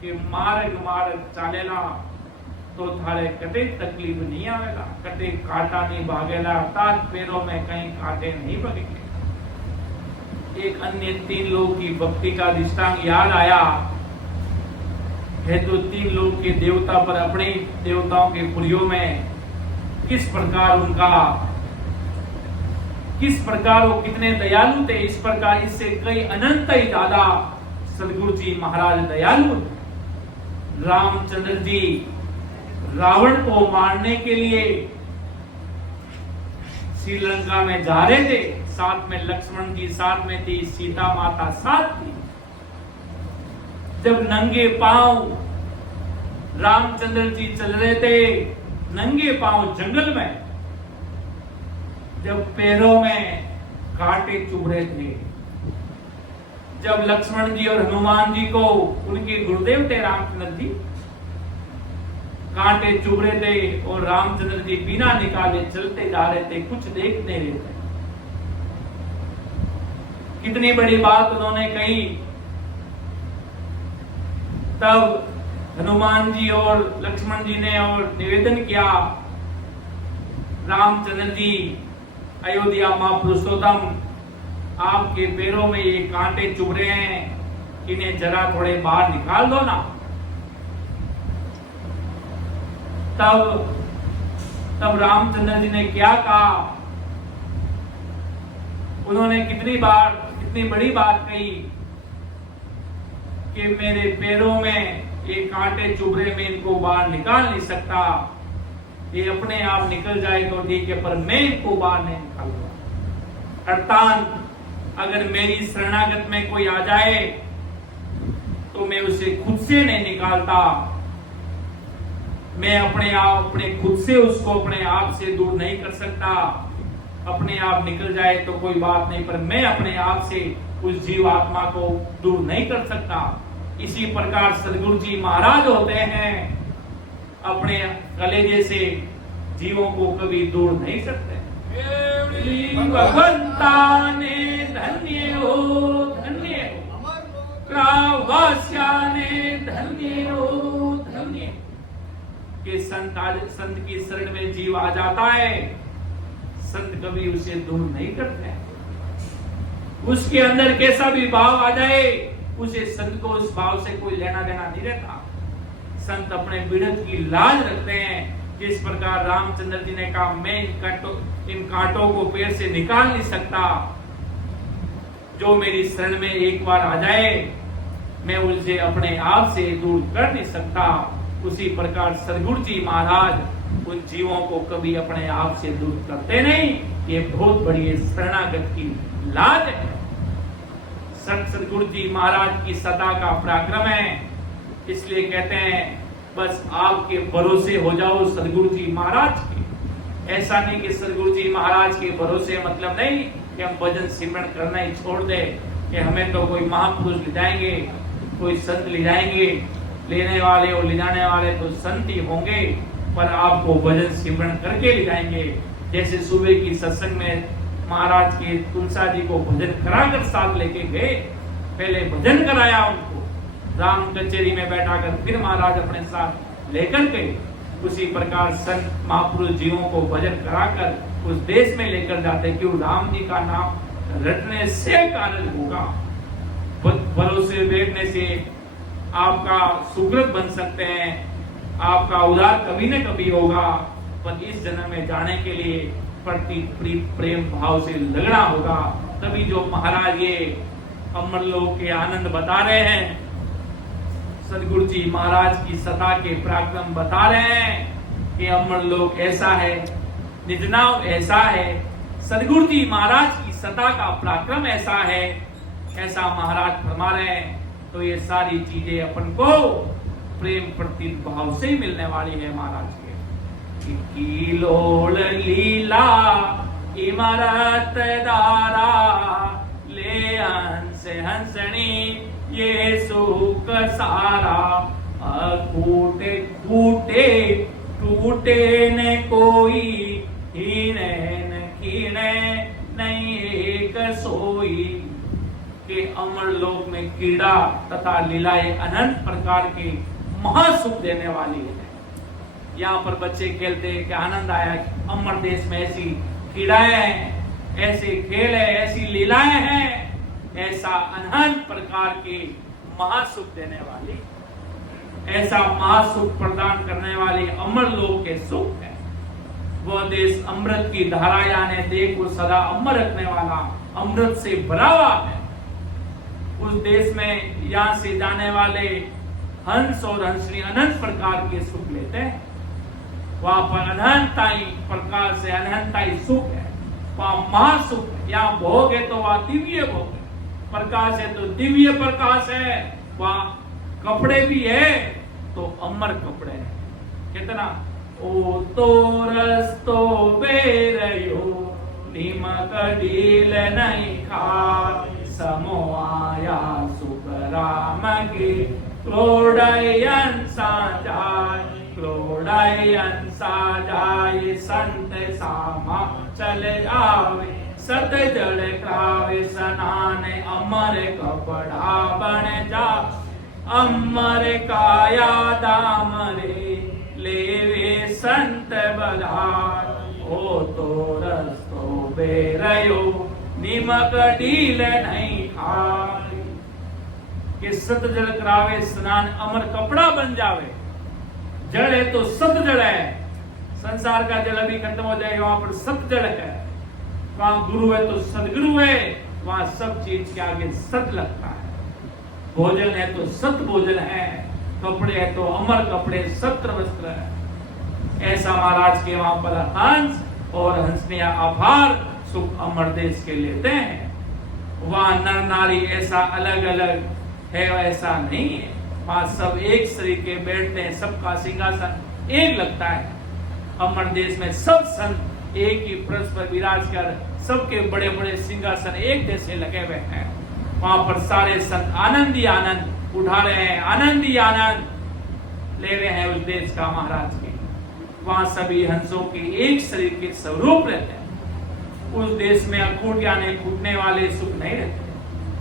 कि मार्ग मार्ग चालेला तो थारे कटे तकलीफ नहीं आवेगा, कटे काटा नहीं भागेला, अर्थात पैरों में कहीं काटे नहीं बगेंगे। एक अन्य 3 लोग की भक्ति का दृष्टांत याद आया है। तो 3 लोग के देवता पर अपने देवताओं के पुरियों में किस प्रकार वो कितने दयालु थे। इस प्रकार इससे कई अनंत ही ज्यादा सदगुरु जी महाराज दयालु। रामचंद्र जी रावण को मारने के लिए श्रीलंका में जा रहे थे, साथ में लक्ष्मण जी साथ में थी, सीता माता साथ थी। जब नंगे पांव रामचंद्र जी चल रहे थे, नंगे पांव जंगल में, जब पैरों में कांटे चुभ रहे थे, जब लक्ष्मण जी और हनुमान जी को, उनके गुरुदेव थे रामचंद्र जी, कांटे चुभ रहे थे और रामचंद्र जी बिना निकाले चलते जा रहे थे, कुछ देख नहीं रहे थे। कितनी बड़ी बात उन्होंने कही। तब हनुमान जी और लक्ष्मण जी ने और निवेदन किया, रामचंद्र जी अयोध्या मां पुरुषोत्तम, आपके पैरों में ये कांटे चुभ रहे हैं, इन्हें जरा थोड़े बाहर निकाल दो ना। तब रामचंद्र जी ने क्या कहा, उन्होंने कितनी बड़ी बात कही कि मेरे पैरों में ये कांटे चुभ रहे, मैं इनको बाहर निकाल नहीं सकता, ये अपने आप निकल जाए तो ठीक है, पर मैं इनको बाहर नहीं निकालूंगा। अर्थात अगर मेरी शरणागत में कोई आ जाए तो मैं उसे खुद से नहीं निकालता, मैं अपने खुद से उसको अपने आप से दूर नहीं कर सकता। अपने आप निकल जाए तो कोई बात नहीं, पर मैं अपने आप से उस जीव आत्मा को दूर नहीं कर सकता। इसी प्रकार सदगुरु जी महाराज होते हैं, अपने कलेजे से जीवों को कभी दूर नहीं सकते। भगवंता ने धन्य हो वास्या ने धन्य हो धन्य। कि संत की शरण में जीव आ जाता है, संत कभी उसे दूर नहीं करते। उसके अंदर कैसा भी भाव आ जाए, उसे संत को उस भाव से कोई लेना देना नहीं रहता। संत अपने बिड़त की लाज रखते हैं। जिस प्रकार रामचंद्र जी ने कहा, मैं इन कांटों को पैर से निकाल नहीं सकता, जो मेरी शरण में एक बार आ जाए मैं उसे अपने आप से दूर कर नहीं सकता। उसी प्रकार सदगुरु जी महाराज उन जीवों को कभी अपने आप से दूर करते नहीं। ये बहुत बड़ी शरणागत की लाज है। सदगुरु जी महाराज की सदा का पराक्रम है। इसलिए कहते हैं बस आपके भरोसे हो जाओ सदगुरु जी महाराज के। ऐसा नहीं कि सदगुरु जी महाराज के भरोसे मतलब नहीं कि हम भजन सिमरन करना ही छोड़ दे, कि हमें तो कोई महापुरुष ले जाएंगे, कोई संत ले जाएंगे, लेने वाले और ले जाने वाले तो संत ही होंगे, पर आपको भजन सिमरन करके ले जाएंगे। जैसे सुबह की सत्संग में महाराज के तुलसा जी को भजन कराकर साथ लेके गए, पहले भजन कराया उनको, राम कचेरी में बैठाकर फिर महाराज अपने साथ लेकर गए। उसी प्रकार संत महापुरुष जीवों को भजन कराकर उस देश में लेकर जाते, क्यों राम जी का नाम रटने से कार्य होगा। भरोसे बैठने से आपका सुकृत बन सकते हैं, आपका उद्धार कभी न कभी होगा, पर इस जन्म में जाने के लिए प्रति प्रेम भाव से लगना होगा। तभी जो महाराज ये अमर लोक के आनंद बता रहे हैं, सदगुरु जी महाराज की सता के पराक्रम बता रहे हैं कि अमर लोक ऐसा है, निजनाव ऐसा है, सदगुरु जी महाराज की सता का पराक्रम ऐसा है, ऐसा महाराज फरमा रहे हैं। तो ये सारी चीजें अपन को प्रेम प्रति भाव से ही मिलने वाली है महाराज के। कीलोल लीला इमरत दारा ले हंस हंसनी ये सुख सारा, अकूटे कूटे टूटे न कोई, हीने न कीने नहीं एक सोई। के अमर लोक में कीड़ा तथा लीलाएं अनंत प्रकार के महासुख देने वाली है। यहाँ पर बच्चे खेलते हैं कि आनंद आया, अमर देश में ऐसी कीड़ाएं, ऐसे खेल है, ऐसी लीलाएं हैं, ऐसा अनंत प्रकार के महासुख देने वाली, ऐसा महासुख प्रदान करने वाली अमर लोक के सुख है। वह देश अमृत की धारा यानी देख को सदा अमर रखने वाला, अमृत से भरा हुआ है। उस देश में यहाँ से जाने वाले हंस और हंसनी अनंत प्रकार के सुख लेते हैं। वहां पर अनंताई प्रकार से अनंताई सुख है, वहां महासुख है। यहाँ भोग है तो वहां दिव्य भोग है, प्रकाश है तो दिव्य प्रकाश है, वहां कपड़े भी है तो अमर कपड़े हैं। कितना ओ तो रस्तो बेरयो निमक डील नहीं खा, समो आया सुख राम के क्रोडयन साजाय, क्रोडयन साजाय संत सामा चल आवे, सत जड़ क्रावे स्नान अमर कपड़ा बन जा, अमर काया दाम रे लेवे संत बधार, ओ तो रस्तो बेरयो निमक डील नहीं खाए। कि सत जल करावे स्नान अमर कपड़ा बन जावे। जड़ है तो सत जड़ है, संसार का जल अभी खत्म हो जाएगा, वहां पर सत जड़ है। वहां गुरु है तो सदगुरु है, वहां सब चीज के आगे सत लगता है। भोजन है तो सत भोजन है, कपड़े है तो अमर कपड़े, सत्र वस्त्र है। ऐसा महाराज के वहां पर हंस और हंसने आभार सुख अमर देश के लेते हैं। वहां नर नारी ऐसा अलग अलग है, ऐसा नहीं है। वहां सब एक शरीर के बैठते हैं, सबका सिंहासन एक लगता है। अमर देश में सब संत एक ही फर्श पर विराज कर सबके बड़े बड़े सिंहासन एक जैसे लगे हुए हैं। वहां पर सारे संत आनंद ही आनंद उठा रहे हैं, आनंद ही आनंद ले रहे हैं उस देश का महाराज के। वहां सभी हंसों के एक शरीर के स्वरूप रहते हैं। उस देश में अकूट यानी टूटने वाले सुख नहीं रहते।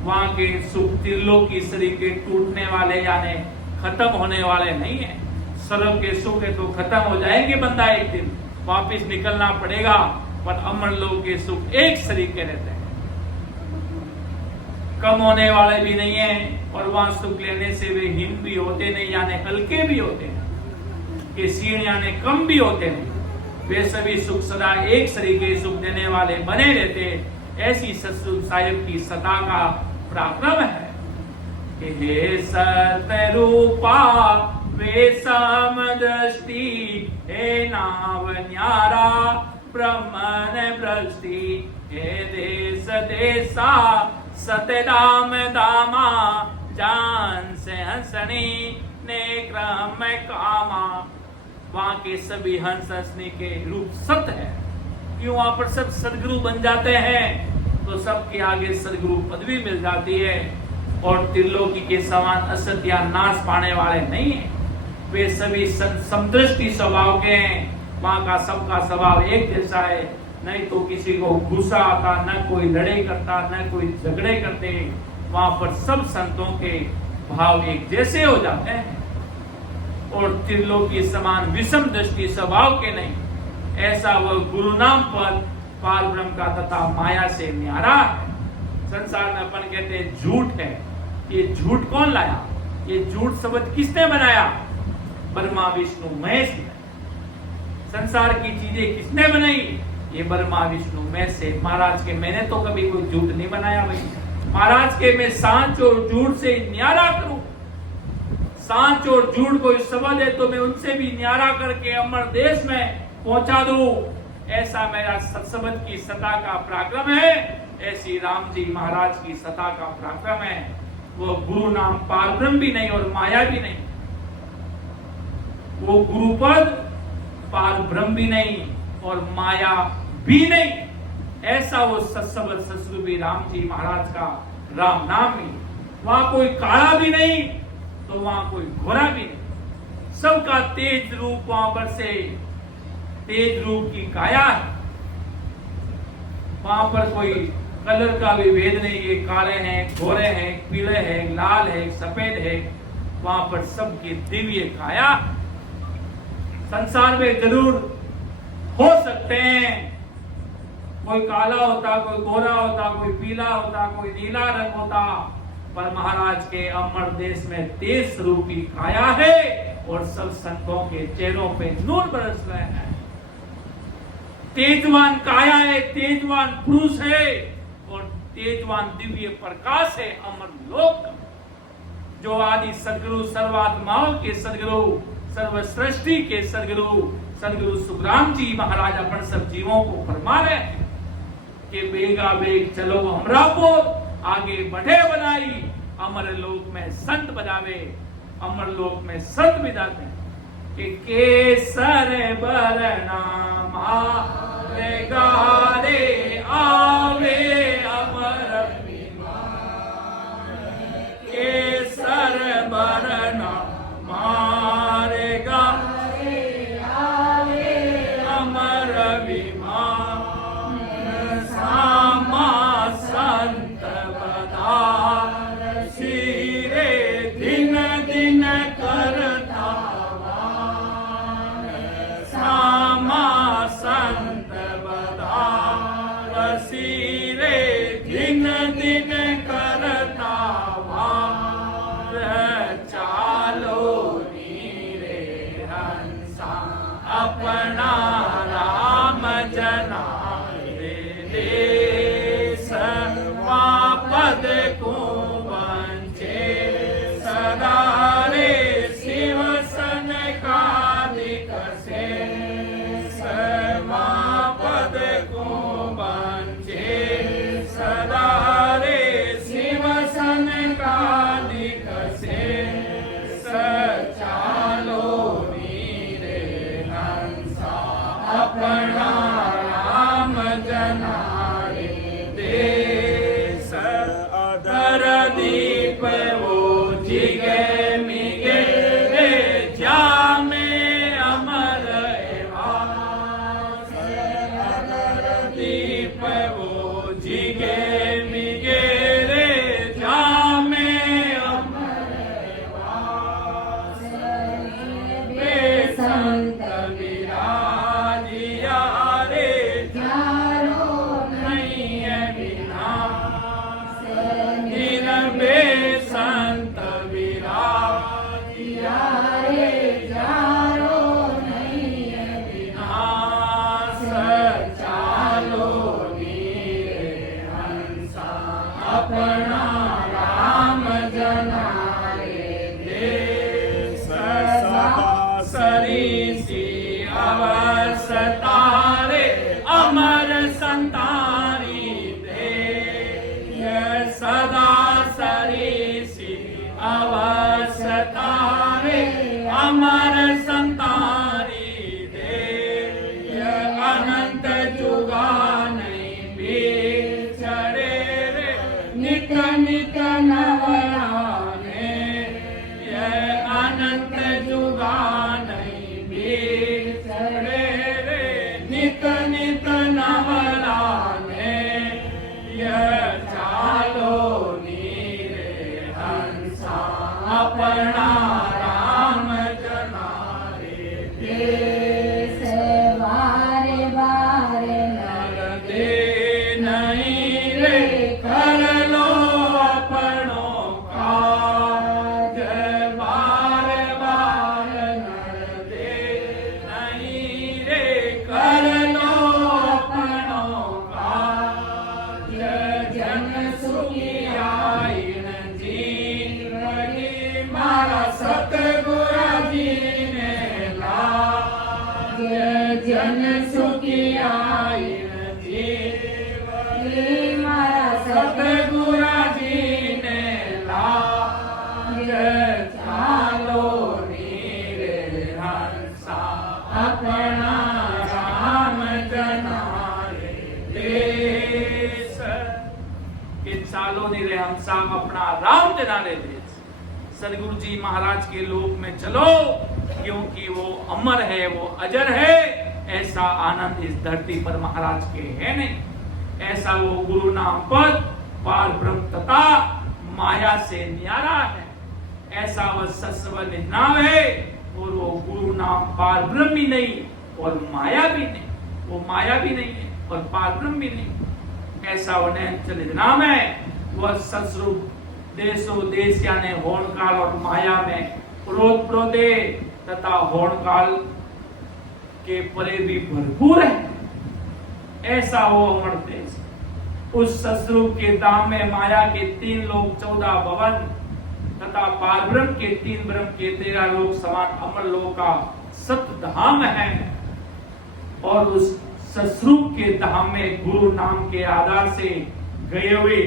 वहां के सुख त्रिलोकी शरीर के टूटने वाले यानी खत्म होने वाले नहीं है। सर्व के सुख है तो खत्म हो जाएंगे, बंदा एक दिन वापिस निकलना पड़ेगा, पर अमर लोक के सुख एक शरीर के रहते हैं, कम होने वाले भी नहीं है। और वहां सुख लेने से वे हीन भी होते नहीं यानी हल्के भी होते हैं, कि सीण यानी कम भी होते नहीं। वे सभी सुख सदा एक शरीर के सुख देने वाले बने रहते। ऐसी सत्सुख साहिब की सता का पराक्रम है कि हे सतरूपा वे सम दृष्टि, हे नाव न्यारा ब्रह्मन भ्रष्टि, हे देश देसा सतदाम दामा, जान से हंसनी ने क्रम कामा। वहां के सभी हंस हंसने के रूप सत्य है। क्यों वहां पर सब सदगुरु बन जाते हैं तो सबके आगे सदगुरु पदवी मिल जाती है। और त्रिलोकी के समान असत या नाश पाने वाले नहीं है। वे सभी समदृष्टि स्वभाव के हैं। वहां का सबका स्वभाव एक जैसा है, नहीं तो किसी को गुस्सा आता, न कोई लड़ाई करता, न कोई झगड़े करते। वहां पर सब संतों के भाव एक जैसे हो जाते हैं और त्रिलोकी समान विषम दृष्टि स्वभाव के नहीं। ऐसा वह गुरु नाम पर पार ब्रह्म का तथा माया से न्यारा है। संसार में अपन कहते हैं झूठ है, ये झूठ कौन लाया? ये झूठ शब्द किसने बनाया? ब्रह्मा विष्णु महेश ने। संसार की चीजें किसने बनाई? ये ब्रह्मा विष्णु महेश से। महाराज के मैंने तो कभी कोई झूठ नहीं बनाया भाई। महाराज के मैं सांच और झूठ से न्यारा करूं, सांच और झूठ कोई शब्द है तो मैं उनसे भी न्यारा करके अमर देश में पहुंचा दूं। ऐसा मेरा सत्सबद की सत्ता का पराक्रम है, ऐसी राम जी महाराज की सत्ता का पराक्रम है। वो गुरु नाम पारब्रह्म भी नहीं और माया भी नहीं, वो गुरुपद पारब्रह्म भी नहीं और माया भी नहीं। ऐसा वो सत्सबद सतस्वरूपी राम जी महाराज का राम नाम ही। वहां कोई काला भी नहीं तो वहां कोई गोरा भी नहीं, सबका तेज रूप वहां पर से तेज रूप की काया है। वहां पर कोई कलर का भी भेद नहीं, ये काले हैं, गोरे हैं, पीले हैं, लाल है, सफेद है। वहां पर सबकी दिव्य काया। संसार में जरूर हो सकते हैं, कोई काला होता, कोई गोरा होता, कोई पीला होता, कोई नीला रंग होता, पर महाराज के अमर देश में तेज स्वरूप की काया है और सब संतों के चेहरों पे नूर बरस रहे हैं। तेजवान काया है, तेजवान पुरुष है और तेजवान दिव्य प्रकाश है अमर लोक। जो आदि सदगुरु सर्वात्माओं के सदगुरु, सर्व सृष्टि के सदगुरु सुखराम जी महाराज अपन सब जीवों को फरमा रहे हैं कि बेगा बेग चलो अमरापुर, आगे बढ़े बनाई, अमर लोक में संत बजावे, अमर लोक में संत बजाते कि केसर बरनामा रे गारे आवे अमर केसर बरनामा रे गारे आवे अमर विमान सामा संत बदार सिरे दिन दिन करता सामा संत बदार सिरे दिन दिन करता चालो नीरे हंसा अपना राम जना पद को बंचे सदा रे शिव सन का दिकसे पद को बंचे सदा रे शिव सन का दिकसे चालो नीरे हंसा अपना राम जना दीप वो जिगे मिगे रे जामे अमर दीप वो जिगे मिगे रे जामे अमर संत विराजिया रे चारो नहीं है बिना बे संत विराजिया रे चारो नहीं है विनाश चालो नीरे हंसा अपना राम जना रे देश सदा सरीसी अवस्था रे अमर संतारी सदा सरीसी अवस्था रे अमर संतारी दे अनंत जुगा नहीं बिछड़े रे नित नित नव ધન સુખિયાઈ જીવની મારા સદગુરુજીને લાજ ચાલો નીરે હંસા આપણા રામ જનારે देश के चालो निरे हम साम अपना राम जनारे देश। सदगुरु जी महाराज के लोक में चलो, क्योंकि वो अमर है, वो अजर है। ऐसा आनंद इस धरती पर महाराज के है नहीं। ऐसा वो गुरु नाम पद पार ब्रह्म तथा माया से न्यारा है। ऐसा वह सस्व निनाम है, और वो गुरु नाम पार ब्रह्म भी नहीं और माया भी नहीं। वो माया भी नहीं है और पार ब्रह्म भी नहीं। ऐसा वो नैनचल नाम है। वह सस्वरूप देशो देश यानी होणकाल और माया में प्रोदे तथा होणकाल के परे भी भरपूर है। ऐसा वो अमर देश। उस सस्वरूप के धाम में माया के 3 लोक 14 भवन तथा पारब्रह्म के 3 ब्रह्म के 13 लोक समान अमर लोक का सतधाम है। और उस सस्वरूप के धाम में गुरु नाम के आधार से गए हुए,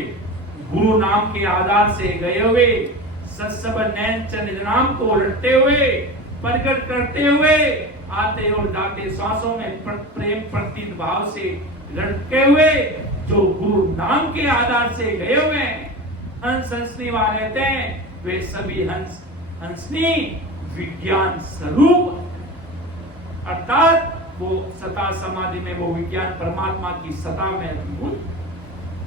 गुरु नाम के आधार से गए हुए सत्सव नैन चंद नाम को रटते हुए, प्रकट करते हुए आते और जाते श्वासों में प्रेम प्रतीत भाव से लटके हुए जो गुरु नाम के आधार से गए हुए हंस हंसनी वाले थे, वे सभी हंस हंसनी विज्ञान स्वरूप, अर्थात वो सता समाधि में वो विज्ञान परमात्मा की सता में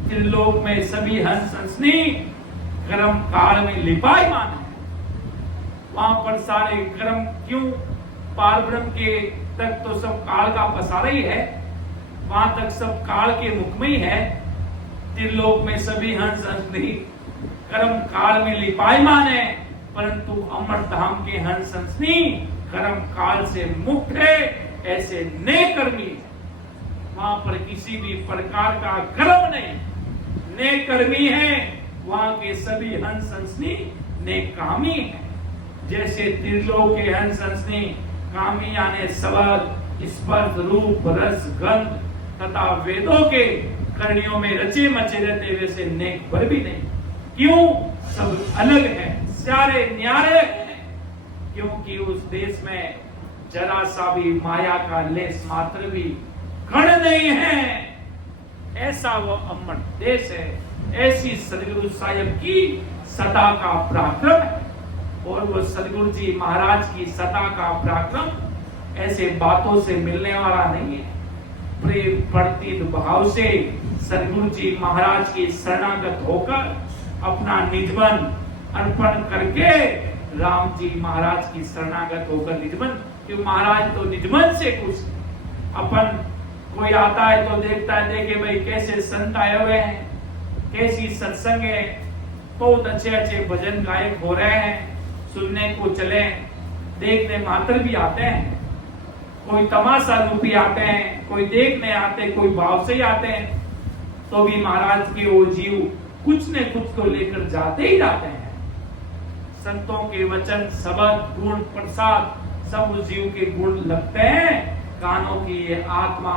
त्रिलोक में सभी हंस हंसनी कर्म काल में लिपायमान है। वहां पर सारे कर्म क्यों पारब्रह्म के तक तो सब काल का पसारा ही है, वहां तक सब काल के मुख में ही है। त्रिलोक में सभी हंस हंसनी कर्म काल में लिपायमान है, परंतु अमर धाम के हंस हंसनी कर्म काल से मुक्त है। ऐसे नेक कर्मी वहां पर किसी भी प्रकार का कर्म नहीं, नेक कर्मी है। वहां के सभी हंस हंसनी नेक कामी है। जैसे त्रिलोक के हंस हंसनी कामी यानी शब्द स्पर्श रूप रस गंध तथा वेदों के करणियों में रचे मचे रहते, वैसे नेक पर भी नहीं। क्यों? सब अलग है, सारे न्यारे हैं। क्योंकि उस देश में जरा सा भी माया का लेस मात्र भी कण नहीं है। ऐसा वो अमर देश है। ऐसी सदगुरु साहिब की सता का पराक्रम है। और वो सदगुरु जी महाराज की सता का पराक्रम ऐसे बातों से मिलने वाला नहीं है। प्रेम प्रतीत भाव से सदगुरु जी महाराज की शरणागत होकर अपना निजमन अर्पण करके राम जी महाराज की शरणागत होकर निजमन, क्योंकि महाराज तो निजमन से कुछ, अपन कोई आता है तो देखता है, देखे भाई कैसे संत आए हुए हैं, कैसी सत्संग है, बहुत अच्छे अच्छे भजन गायक हो रहे हैं, सुनने को चले, देखने मात्र भी आते हैं, कोई तमाशा रूपी आते हैं, कोई देखने आते, कोई भाव से ही आते हैं, तो भी महाराज के वो जीव कुछ न कुछ को लेकर जाते ही जाते हैं। संतों के वचन शब्द गुण प्रसाद सब उस जीव के गुण लगते हैं। कानों की ये आत्मा,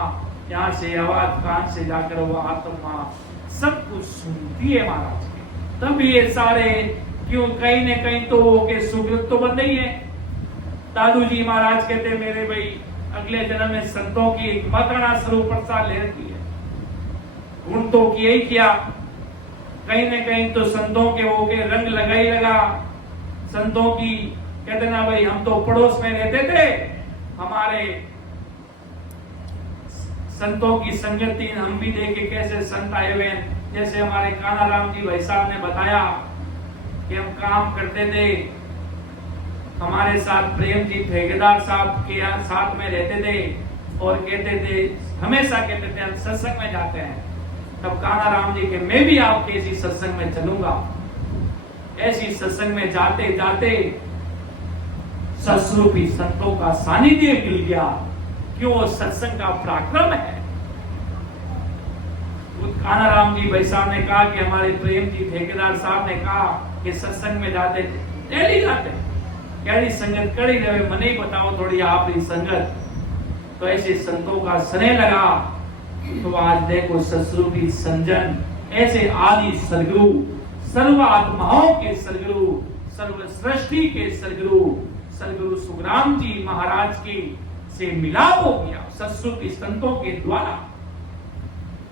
यहाँ से आवाज कान से जाकर वो आत्मा सब कुछ सुनती है महाराज के। तब ये सारे क्यों कहीं न कहीं तो वो के सुकृत तो बन रही है। दादू जी महाराज कहते मेरे भाई अगले जन्म में संतों की एक मकड़ा स्वरूप प्रसाद ले रखी है। गुण तो किया ही किया, कहीं न कहीं तो संतों के वो के रंग लगा ही लगा। संतों की कहते ना भाई हम तो पड़ोस में रहते थे, हमारे संतों की संगति हम भी देखे कैसे संत आए हुए। जैसे हमारे कानाराम जी भाई साहब ने बताया कि हम काम करते थे, हमारे साथ प्रेम जी ठेकेदार साहब के साथ में रहते थे और कहते थे, हमेशा कहते थे हम सत्संग में जाते हैं। तब कानाराम जी के मैं भी आपके इसी सत्संग में चलूंगा। ऐसी सत्संग में जाते जाते सस्वरूपी संतों का सानिध्य मिल गया। क्यों? वो सत्संग का पराक्रम है। कानाराम जी भाई साहब ने कहा कि हमारे प्रेम जी ठेकेदार साहब ने कहा कि सत्संग में जाते डेली जाते, कैसी संगत कड़ी रहे, मने ही बताओ थोड़ी आप ही संगत। तो ऐसे संतों का स्नेह लगा। तो आज देखो सत्स्वरूपी संजन, ऐसे आदि सदगुरु, सर्व आत्माओं के सदगुरु, सर्व सृष्टि के सदगुरु सदगुरु सुखराम जी महाराज के से मिलाप हो गया सत्स्वरूपी संतों के द्वारा।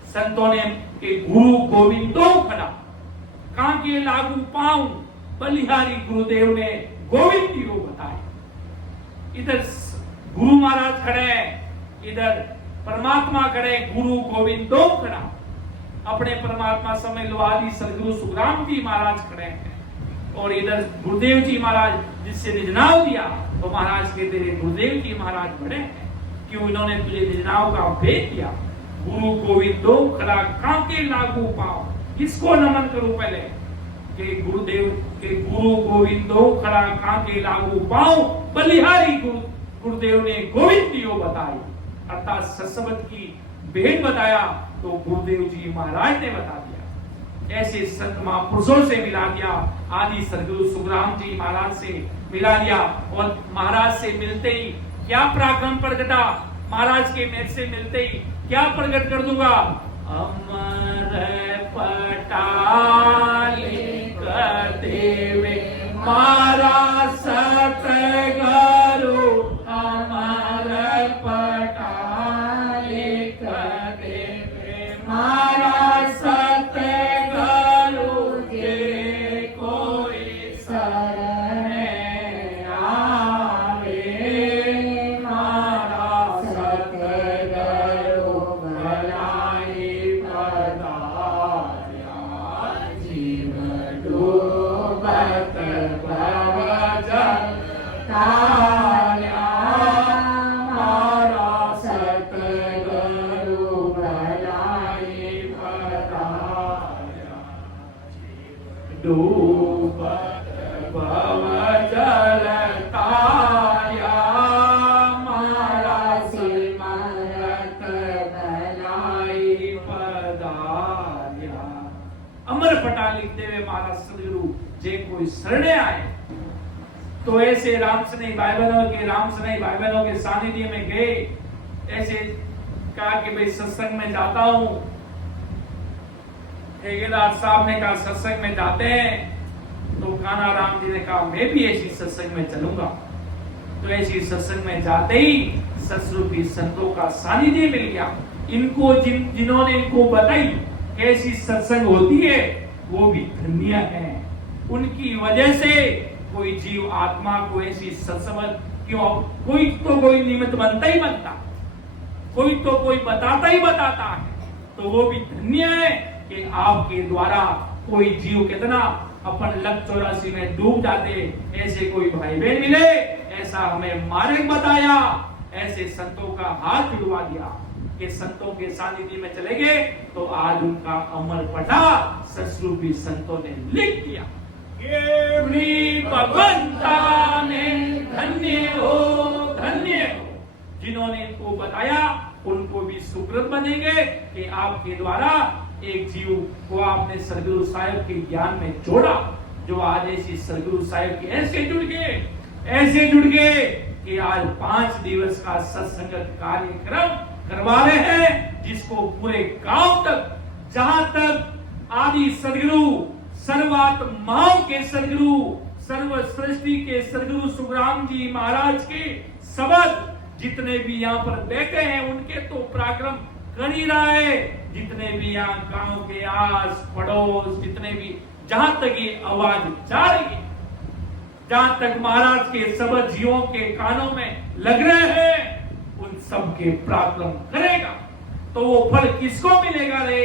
संतों ने के गुरु गोविंदो खड़ा, कांके लागू पाऊं, बलिहारी गुरुदेव ने गोविंद जी को बताए। इधर गुरु महाराज खड़े हैं, इधर परमात्मा खड़े, गुरु गोविंदो खड़ा। अपने परमात्मा समय लो आदि सदगुरु सुखराम जी महाराज खड़े हैं, और इधर गुरुदेव जी महाराज जिससे निजनाव दिया, तो महाराज कहते हैं गुरुदेव जी महाराज बड़े हैं, क्यों इन्होंने तुझे निजनाव का भेद दिया। गुरु गोविंदो खड़ा, कांके लागू पाओ, किसको नमन करूं पहले कि गुरुदेव के गुरु गोविंदो खड़ा, कांके लागू पाओ, बलिहारी गुरुदेव ने गोविंद जी को बताई, अर्थात सत्संग की भेद बताया, तो गुरुदेव जी महाराज ने बता दिया। ऐसे संत महापुरुषों से मिला दिया, आदि सदगुरु सुखराम जी महाराज से मिला दिया। और महाराज से मिलते ही क्या पराक्रम प्रगटा, महाराज के मेरे से मिलते ही क्या प्रकट कर दूंगा, अमर पटाली देवे मारा सतगुरु, अमर पटाली देवे मारा सतगुरु, जे कोई शरण आवे मारा सतगुरु भलाई पधार्या, जीव डूबत भव जल तार्या, मारा सतगुरु भलाई पधार्या, डूबत भव जल तार्या, मारा सिमरत भलाई पधार्या। अमर पटालिक देवे मारा सदगुरु, जे कोई शरणे आए। तो ऐसे राम स्नेही भाई बहनों के सानिध्य में गए, ऐसे कहा कि भाई सत्संग में जाता हूं। ठेकेदार साहब ने कहा सत्संग में जाते हैं, तो कान्हा राम जी ने कहा मैं भी ऐसी सत्संग में चलूंगा। तो ऐसी सत्संग में जाते ही सत्स्वरूपी संतों का सानिध्य मिल गया। इनको जिन्होंने इनको बताई कैसी सत्संग होती है, वो भी धन्य है। उनकी वजह से कोई जीव आत्मा को ऐसी सत्संग, क्यों कोई तो कोई निमित्त बनता ही बनता, कोई तो कोई बताता ही बताता है, तो वो भी धन्य है कि आपके द्वारा कोई जीव कितना अपन लक 84 में डूब जाते, ऐसे कोई भाई बहन मिले, ऐसा हमें मार्ग बताया, ऐसे संतों का हाथ जुड़वा दिया कि संतों के सानिध्य में चले गए, तो आज उनका अमर पटा सत्स्वरूपी संतों ने लिख दिया। भगवंता ने धन्य हो जिन्होंने इनको बताया, उनको भी सुकृत बनेंगे कि आपके द्वारा एक जीव को आपने सदगुरु साहिब के ज्ञान में जोड़ा, जो आज ऐसी सदगुरु साहिब के ऐसे जुड़ गए कि आज 5 दिवस का सत्संग कार्यक्रम करवा रहे हैं, जिसको पूरे गांव तक, जहां तक आदि सदगुरु, सर्वात्माओं के सदगुरु, सर्व सृष्टि के सदगुरु सुखराम जी महाराज के शब्द जितने भी यहाँ पर बैठे हैं, उनके तो पराक्रम कर ही रहा है। जितने भी यहाँ गांव के आस पड़ोस, जितने भी, जहां तक ये आवाज जा रही है, जहां तक महाराज के शब्द जीवों के कानों में लग रहे हैं, उन सब के पराक्रम करेगा। तो वो फल किसको मिलेगा रे?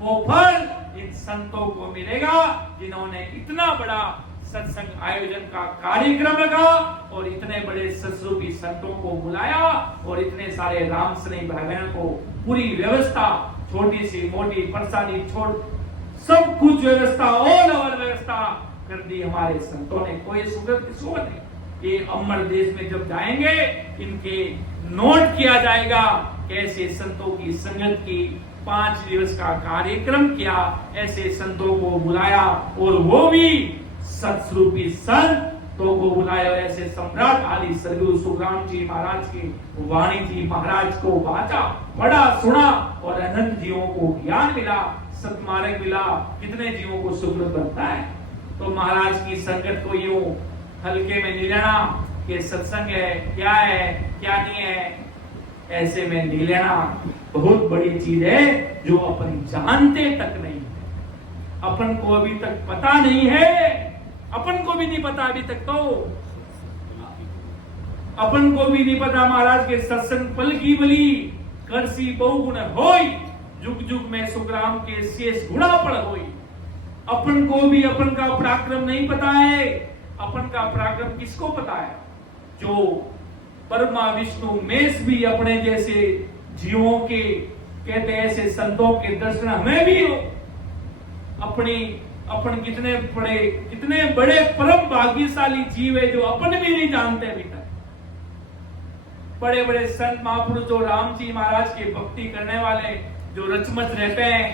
वो फल इन संतों को मिलेगा, जिन्होंने इतना बड़ा सत्संग आयोजन का कार्यक्रम रखा और इतने बड़े सत्स्वरूपी संतों को बुलाया और इतने सारे राम स्नेही भाई बहनों को पूरी व्यवस्था, छोटी सी मोटी प्रसादी छोड़ सब कुछ व्यवस्था, ऑल ओवर व्यवस्था कर दी हमारे संतों ने। कोई सुगत किसको नहीं। ये अमर देश में जब जाएंगे, इनके नोट किया जाएगा कैसे संतों की संगत की 5 दिवस का कार्यक्रम किया, ऐसे संतों को बुलाया और वो भी सत्स्वरूपी संत तो को बुलायो ऐसे सम्राट आदि सदगुरु सुखराम जी महाराज के वाणी जी महाराज को वाचा पढ़ा सुना और अनंत जीवों को ज्ञान मिला, सतमार्ग मिला। कितने जीवों को सुकृत बनता है। तो महाराज की संगत को यूं हल्के में नहीं लेना कि सत्संग है क्या नहीं है, ऐसे में नहीं लेना। बहुत बड़ी चीज है जो अपन जानते तक नहीं है, अपन को अभी तक पता नहीं है, अपन को भी नहीं पता अभी तक। तो अपन को भी नहीं पता महाराज के सत्संग पल की बली करसी बहुगुण होई, जुग जुग में सुखराम के शेष गुणा पड़ होई। अपन को भी अपन का पराक्रम नहीं पता है। अपन का पराक्रम किसको पता है? जो परमा विष्णु मेष भी अपने जैसे जीवों के कहते हैं, ऐसे संतों के दर्शन हमें भी हो। अपन कितने बड़े परम भाग्यशाली जीव है जो अपन भी नहीं जानते अभी तक। बड़े बड़े संत महापुरुष जो राम जी महाराज की भक्ति करने वाले जो रचमच रहते हैं,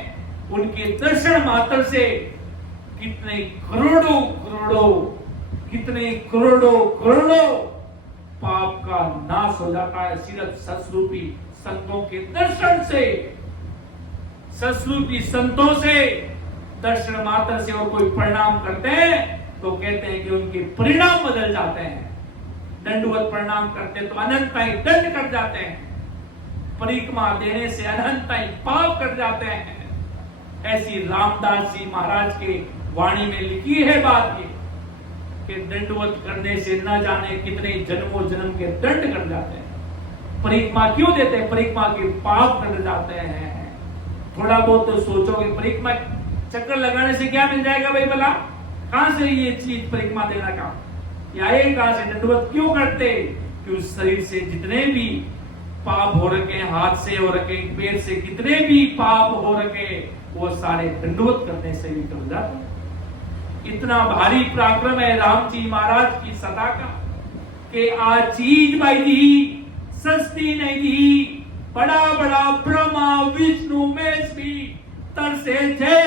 उनके दर्शन मात्र से कितने करोड़ों पाप का नाश हो जाता है। सिर्फ सस्वरूपी संतों के दर्शन से, सस्वरूपी संतों से दर्शन मात्र से और कोई परिणाम करते हैं तो कहते हैं कि उनके परिणाम बदल जाते हैं। दंडवत प्रणाम करते तो अनंताई दंड कर जाते हैं, परिक्रमा देने से अनंताई पाप कर जाते हैं। ऐसी रामदास जी महाराज के वाणी में लिखी है बात ये कि दंडवत करने से न जाने कितने जन्मों जन्म के दंड कर जाते हैं। परिक्रमा क्यों देते हैं? परिक्रमा के पाप कर जाते हैं। थोड़ा बहुत तो सोचोगे परिक्रमा चक्कर लगाने से क्या मिल जाएगा भाई भला? कहां से ये चीज परिक्रमा देना का या ये कहां से? दंडवत क्यों करते? कि उस शरीर से जितने भी पाप हो रखे, हाथ से हो रखे, पैर से कितने भी पाप हो रखे, वो सारे दंडवत करने से भी कर जाते। इतना भारी पराक्रम है राम जी महाराज की सदा का कि आ चीज भाई दी सस्ती नहीं दी। बड़ा बड़ा ब्रह्मा विष्णु में भी तरसे थे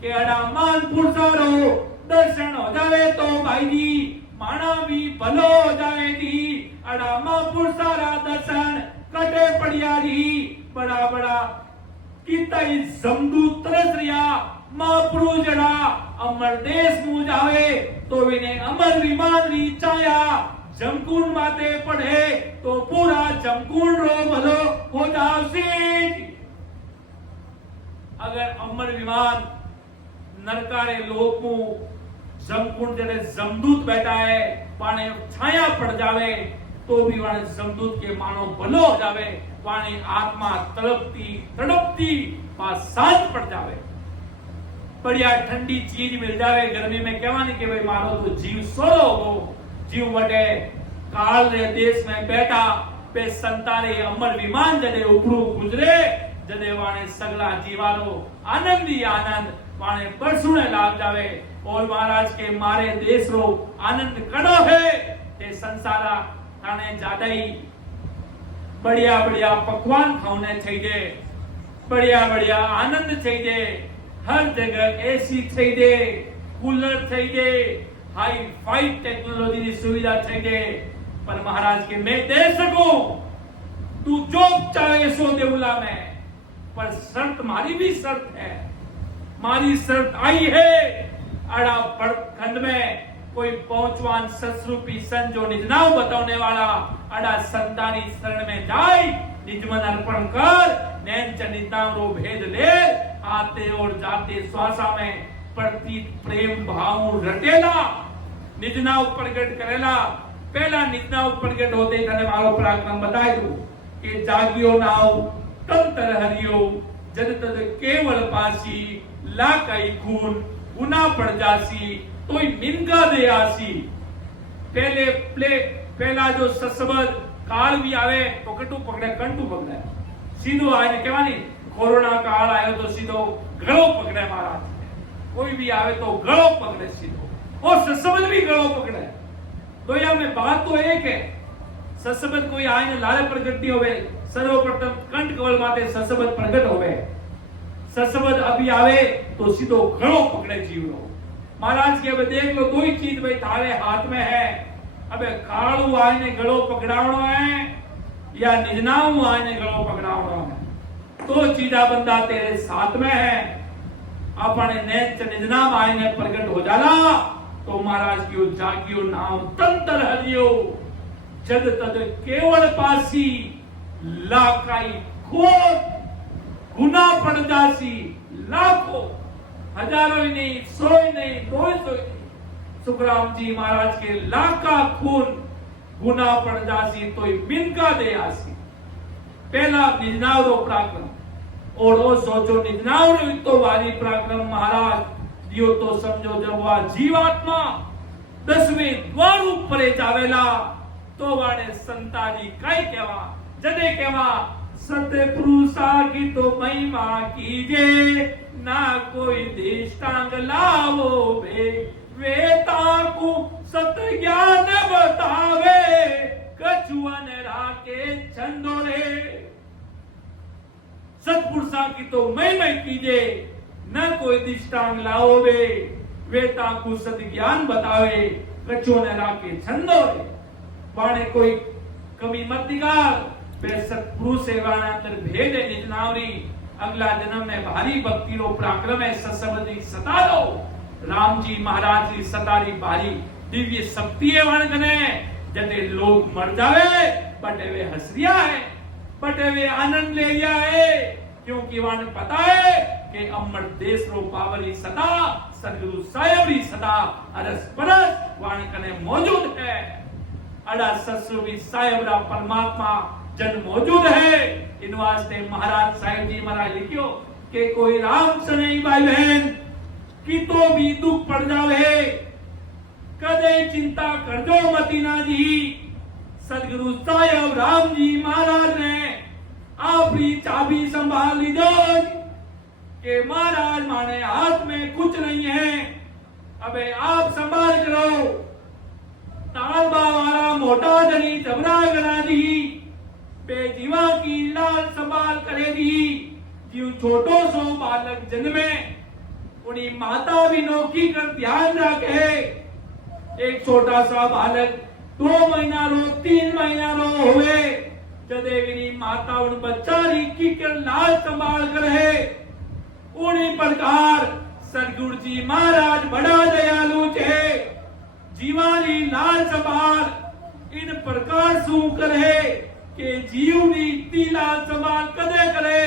कि अड़ा मान पुरसारो दर्शन हो जावे तो भाई दी माना भी भलो हो जाए दी। अड़ा मां पुरसारा दर्शन कटे पड़िया दी। बड़ा बड़ा किता जमदू तरस रिया महाप्रभु जड़ा अमर देश मु जावे तो विने अमर विमान री चाया। जमकुंड माते पढ़े तो पूरा जमकुंड रो भलो हो जावसी। अगर अमर विमान नरकारे लोक मु जमकुंड जड़े जमदूत बैठा है पाने छाया पड़ जावे तो भी वाने जमदूत के मानो भलो हो जावे। वाने आत्मा तड़पती पास शांत पड़ जावे। बढ़िया ठंडी चीज मिल जावे गर्मी में कहवानी के भाई मारो तो जीव सोलो हो। जीव वटे काल रे देश में बैठा पे संतारे अमर विमान जदे उपरू गुजरे जदे वाने सगला जीवालो आनंद ही आनंद वाने बरसुने लाग जावे। और महाराज के मारे देश रो आनंद कड़ो है ते संसारा थाने जादाई बढ़िया बढ़िया पकवान खाने चाहिए, बढ़िया बढ़िया आनंद चाहिए, हर जगह एसी चाहिए, कूलर चाहिए, हाई फाई टेक्नोलॉजी की सुविधा चाहिए। पर महाराज के मैं दे सकूं तू जो चाहे सो देवला में, पर शर्त मारी भी शर्त है। मारी शर्त आई है अड़ा खंड में कोई पहुंचवान ससरूपी सन जो निजनाव बताने वाला अड़ा संतानी शरण में जाए निजमन अर्पण कर नैन चनिताम रो भेद ले। आते और जाते श्वासा में प्रतीत प्रेम भाव रटेला निजनाव प्रगट करेला। पहला निजनाव प्रगट होते ही तने मारो पराक्रम बताए दू कि जागियो नाव तम तर हरियो जद तद केवल पासी लाकई खून गुना पड़ जासी तो मिनगा दे आसी। पहला जो ससबद काल भी आवे तो कटू पकड़े कंटू पकड़े सीधो आए कहवानी कोरोना काल आयो तो सीधो गलो पकड़े महाराज। कोई भी आवे तो गलो पकड़े सीधो और ससबद भी गलो पकड़े। तो या में बात तो एक है ससबद कोई आए ने लाले प्रगट नहीं होवे सर्वप्रथम कंठ कवल माते ससबद प्रगट होवे। ससबद अभी आवे तो सीधो गलो पकड़े जीव रो महाराज के अब देख लो दो ही चीज भाई थारे हाथ में है। अबे कालू आने गलो पकड़ावनो है या निजनाऊ आने गलो पकड़ावनो है। तो चीजा बंदा तेरे साथ में है। अपने नेच निजनाम आने प्रकट हो जाला तो महाराज की जागियो नाम तंत्र हरियो जद तद केवल पासी लाकाई खोट गुना पड़ जासी लाखों हजारों ही नहीं, सौ ही नहीं, 200 ही नहीं। सुखराम जी महाराज के लाखा खून गुना पड़ जासी तो मिनका दे आसी। पहला निजनावरो पराक्रम और वो सोचो निजनावरो तो भारी पराक्रम महाराज दियो तो समझो जब वह जीवात्मा 10वें द्वार ऊपर जावेला तो वाड़े संताजी कई कहवा जदे कहवा सत्य पुरुषा की तो महिमा कीजे ना कोई दृष्टांग लावो वेता को सत्य ज्ञान बतावे कछुअन राके चंदोरे। सत्पुरुषा की तो महिमा कीजे न कोई दृष्टांग लाओ वेता को सत्य ज्ञान बतावे कछुअन राके चंदोरे। वाणे कोई कमी मत दिगार सत्पुरुष सेवाना अंदर भेद है निजनावरी। अगला जन्म में भारी भक्ति रो पराक्रम है सत्संबंधी सतारो। राम जी महाराज की सतारी भारी दिव्य शक्ति है वाण कने जते लोग मर जावे बटे वे हसरिया है बटे वे आनंद ले लिया है क्योंकि वाण पता है कि अमर देश रो पावरी सदा सदगुरु साहेबरी सदा अरस परस वाण कने मौजूद है। अड़ा ससुरी साहेबरा परमात्मा जन मौजूद है। इन वास्ते महाराज साहिब जी महाराज लिखियो कि कोई राम से नहीं भाई बहन कि तो भी दुख पड़ जावे कदे चिंता कर दो मतीना जी। सदगुरु साहिब राम जी महाराज ने आपकी चाबी संभाल ली दो कि महाराज माने हाथ में कुछ नहीं है अबे आप संभाल करो। तालबा वाला मोटा जनी जबरा गना दी बेजीवा की लाल संभाल करेगी जीव छोटो सो बालक जन्मे उन्हीं माता भी नौकी कर ध्यान रखे। एक छोटा सा बालक 2 महीना रो 3 महीना रो हुए जदेवी माता उन बच्चा की कर लाल संभाल करे। उन्हीं प्रकार सदगुरु जी महाराज बड़ा दयालु थे जीवानी लाल संभाल इन प्रकार सु करे के जीव नी तीला संभाल कदे करे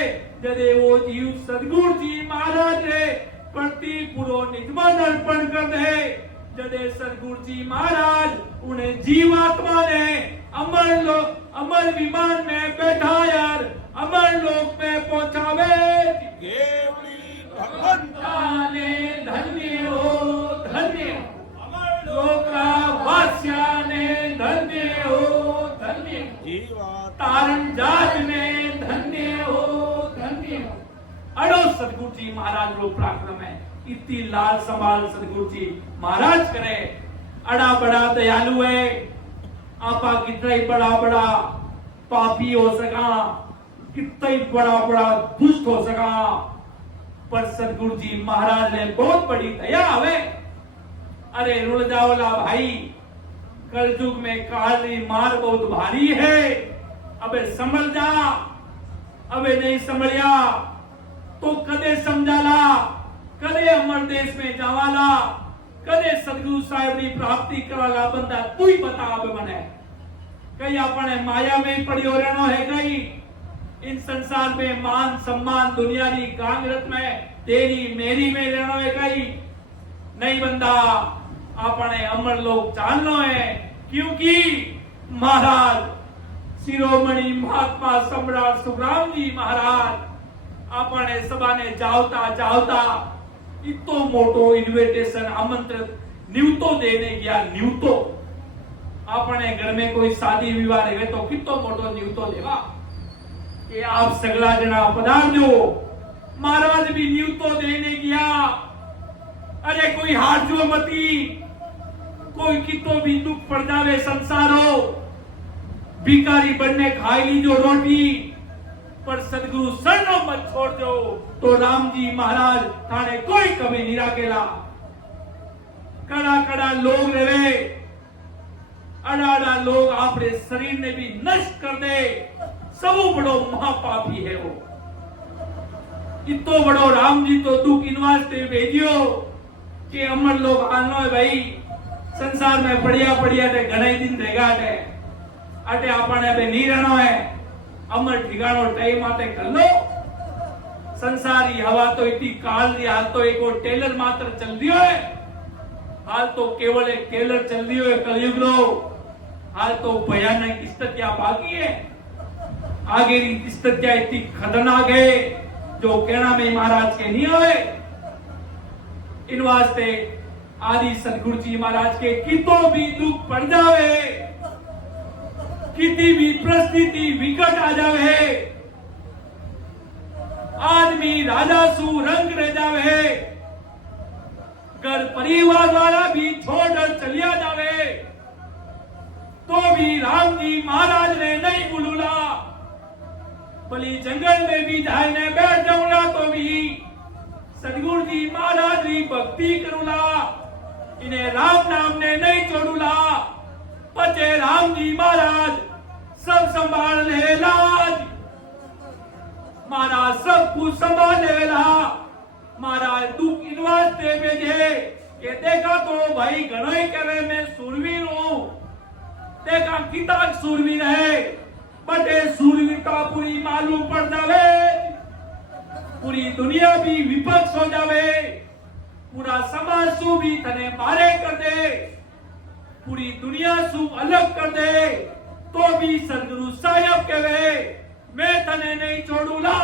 जदे वो जीव सदगुरु जी महाराज ने प्रति पूरो निजमन अर्पण कर दे। जदे सदगुरु जी महाराज उन्हें जीवात्मा ने अमर विमान में बैठायर अमर लोक में पहुंचावे। भगवंता ने धन्य हो धन्य अमर लोका वास्या ने धन्य हो धन्य तारण जात में धन्य हो धन्य। अड़ो सदगुरु जी महाराज रो पराक्रम है इतनी लाल संभाल सदगुरु जी महाराज करे। अड़ा बड़ा दयालु है आपा कितना ही बड़ा बड़ा पापी हो सका कितना ही बड़ा बड़ा दुष्ट हो सका पर सदगुरु जी महाराज ने बहुत बड़ी दया हवे। अरे रुल जाओला भाई कलयुग में काली मार बहुत भारी है अबे समझ जा अबे नहीं समझिया तो कदे समझाला कदे अमर देश में जावाला कदे सदगुरु साहेब की प्राप्ति कराला बंदा तू ही बता अब मने कई अपने माया में पड़ी हो रहनो है कई इन संसार में मान सम्मान दुनिया की कांगरत में तेरी मेरी में रहनो है कई नहीं बंदा अपने अमर लोग चालनो है क्योंकि महाराज शिरोमणि महात्मा सम्राट सुखराम जी महाराज अपने सभा ने जावता जावता इतो मोटो इन्विटेशन आमंत्रित न्यूतो देने गया न्यूतो अपने घर में कोई शादी विवाह रहे तो कितो मोटो न्यूतो देवा कि आप सगला जना पधार दो। महाराज भी न्यूतो देने गया। अरे कोई हाथ जो मती कोई कितो भी दुख पड़ जावे संसारो भिखारी बनने खाई ली जो रोटी पर सदगुरु शरणो मत छोड़ दो तो राम जी महाराज थाने कोई कमी नहीं राखेला। कड़ा कड़ा लोग रहे, अड़ा लोग आपरे शरीर ने भी नष्ट कर दे, सबो बड़ो महापापी है वो। इतो बड़ो राम जी तो दुख इन वास्ते भेजियो कि अमर लोग आनो है भाई, संसार में बढ़िया बढ़िया थे घणे दिन रहेगा थे, अटे आपने अबे नहीं रहना है, अमर ठिकानो टाइम आते कर लो। संसारी हवा तो इतनी काल दी, हाल तो एक और टेलर मात्र चल रही है, हाल तो केवल एक टेलर चल रही है कलयुग लो, हाल तो भयानक स्थितियां बाकी है, आगे की स्थितियां इतनी खतरनाक है जो कहना में महाराज के नहीं आवे। इन वास्ते आदि सदगुरु जी महाराज के कितो भी दुख पड़ जावे, कितनी भी परिस्थिति विकट आ जावे, आदमी राजा सु रंग रह जावे, घर परिवार वाला भी छोड़ चलिया जावे, तो भी राम जी महाराज ने नहीं बुलूला, भली जंगल में भी जाए ने बैठ जाऊंगा तो भी सदगुरु जी महाराज की भक्ति करूला, इन्हें राम नाम ने नहीं छोड़ूला, बचे राम जी महाराज सब संभाल ले लाज, महाराज सब कुछ संभाल लेला। महाराज दुख इन वास्ते भेजे कि देखा तो भाई घणो ही कहे मैं सूरवीर हूं, देखा कितना सूरवीर है, बटे सूरवीरता पूरी मालूम पड़ जावे, पूरी दुनिया भी विपक्ष हो जावे, पूरा समाज सु भी तने मारे कर दे, पूरी दुनिया सु अलग कर दे, तो भी सदगुरु साहब कहे मैं तने नहीं छोड़ूला।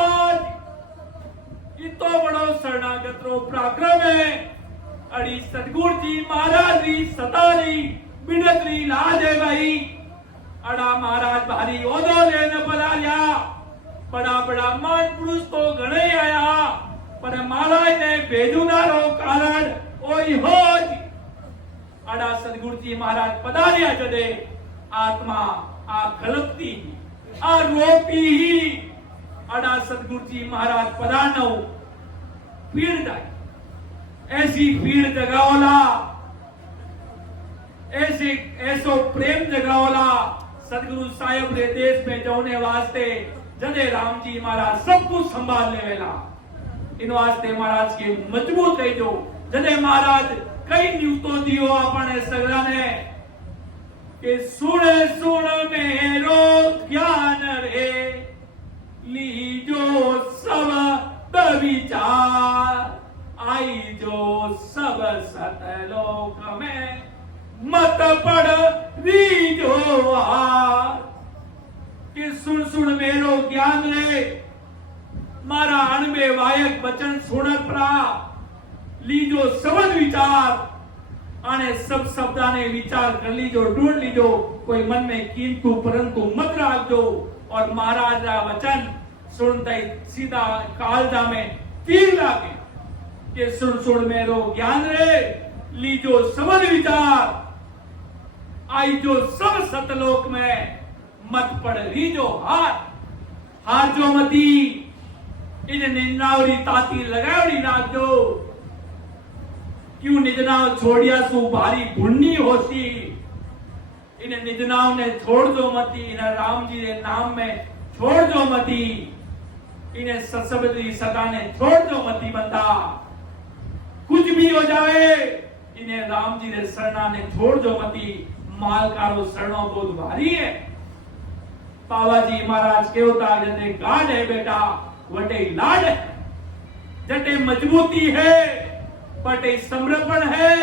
इतो बड़ो शरणागत रो पराक्रम है, अड़ी सदगुरु जी महाराज री सतारी बिडतरी लाज है भाई, अड़ा महाराज भारी ओदो लेने बुला लिया, बड़ा बड़ा मान पुरुष तो घणे आया, पर महाराज ने भेजुनारो कारण ओई होज, अड़ा सदगुरु जी महाराज पधारिया जदे आत्मा आ खलकती आ रोती ही, अड़ा सदगुरु जी महाराज पधारनो पीड़ जाए, ऐसी पीड़ जगाओला, ऐसे ऐसो प्रेम जगाओला सदगुरु साहब रे देश में जाने वास्ते, जदे राम जी महाराज सब कुछ संभाल ले वेला, इन वास्ते महाराज के मजबूत रह जो, जदे महाराज कई न्यूतो दियो अपने सगरा ने कि सुन सुन मेरो ज्ञान रे, लीजो सब विचार, आई जो सब सतलोक में मत पड़ रीजो हार, कि सुन सुन मेरो ज्ञान रे, मारा अणबे वायक वचन सुनत प्रा, लीजो सबद विचार, आने सब शब्दाने विचार कर लीजो, ढूंढ लीजो, कोई मन में किंतु परंतु मत राखजो, और महाराज रा वचन सुनते सीधा कालजा में तीर लागे, कि सुन सुन मेरो ज्ञान रे, लीजो सबद विचार, आई जो सब सतलोक में मत पड़ रीजो हार, हार जो मती, इन निन्नावरी ताती लगावड़ी राखजो, क्यों निजनाव छोड़िया सु भारी भुन्नी होती, इन निजनाव ने छोड़ दो मती, इन्हें राम जी के नाम में छोड़ दो मती, इन्हें सत्सबदी सदा ने छोड़ दो मती बंदा, कुछ भी हो जाए इन्हें राम जी ने शरणा ने छोड़ दो मती, मालकारो शरणो बहुत भारी है। पावा जी महाराज के होता जटे गाढ़ है बेटा वटे लाड है, जटे मजबूती है पटे समर्पण है,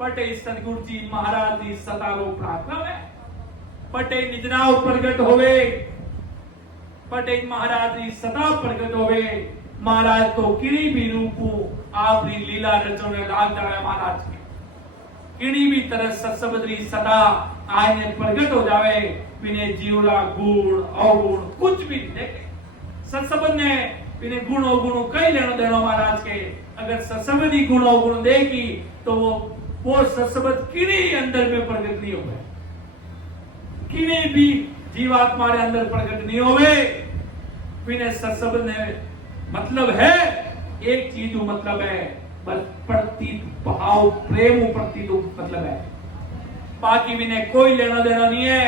पटे सदगुरु जी महाराज की सतारो पराक्रम है, पटे निजनाव प्रगट होवे, पटे महाराज की सता प्रगट होवे, महाराज तो किरी भी रूपू आपरी लीला रचोने लाग जावे, महाराज की किणी भी तरह सत्सबदरी सदा आयने प्रगट हो जावे, बिने जीवड़ा गुण अवगुण कुछ भी देखे, सत्सबद ने बिने गुण अवगुण कई लेनो देनो महाराज के, अगर सत्सबदी गुण अवगुण देगी तो वो सत्सबद किणी अंदर में प्रगट नहीं होवे, किणी भी जीवात्मा के अंदर प्रगट नहीं होवे, बिने सत्सबद ने मतलब है एक चीज मतलब है बस प्रतीत भाव प्रेम प्रतीत मतलब है, बाकी भी ने कोई लेना देना नहीं है।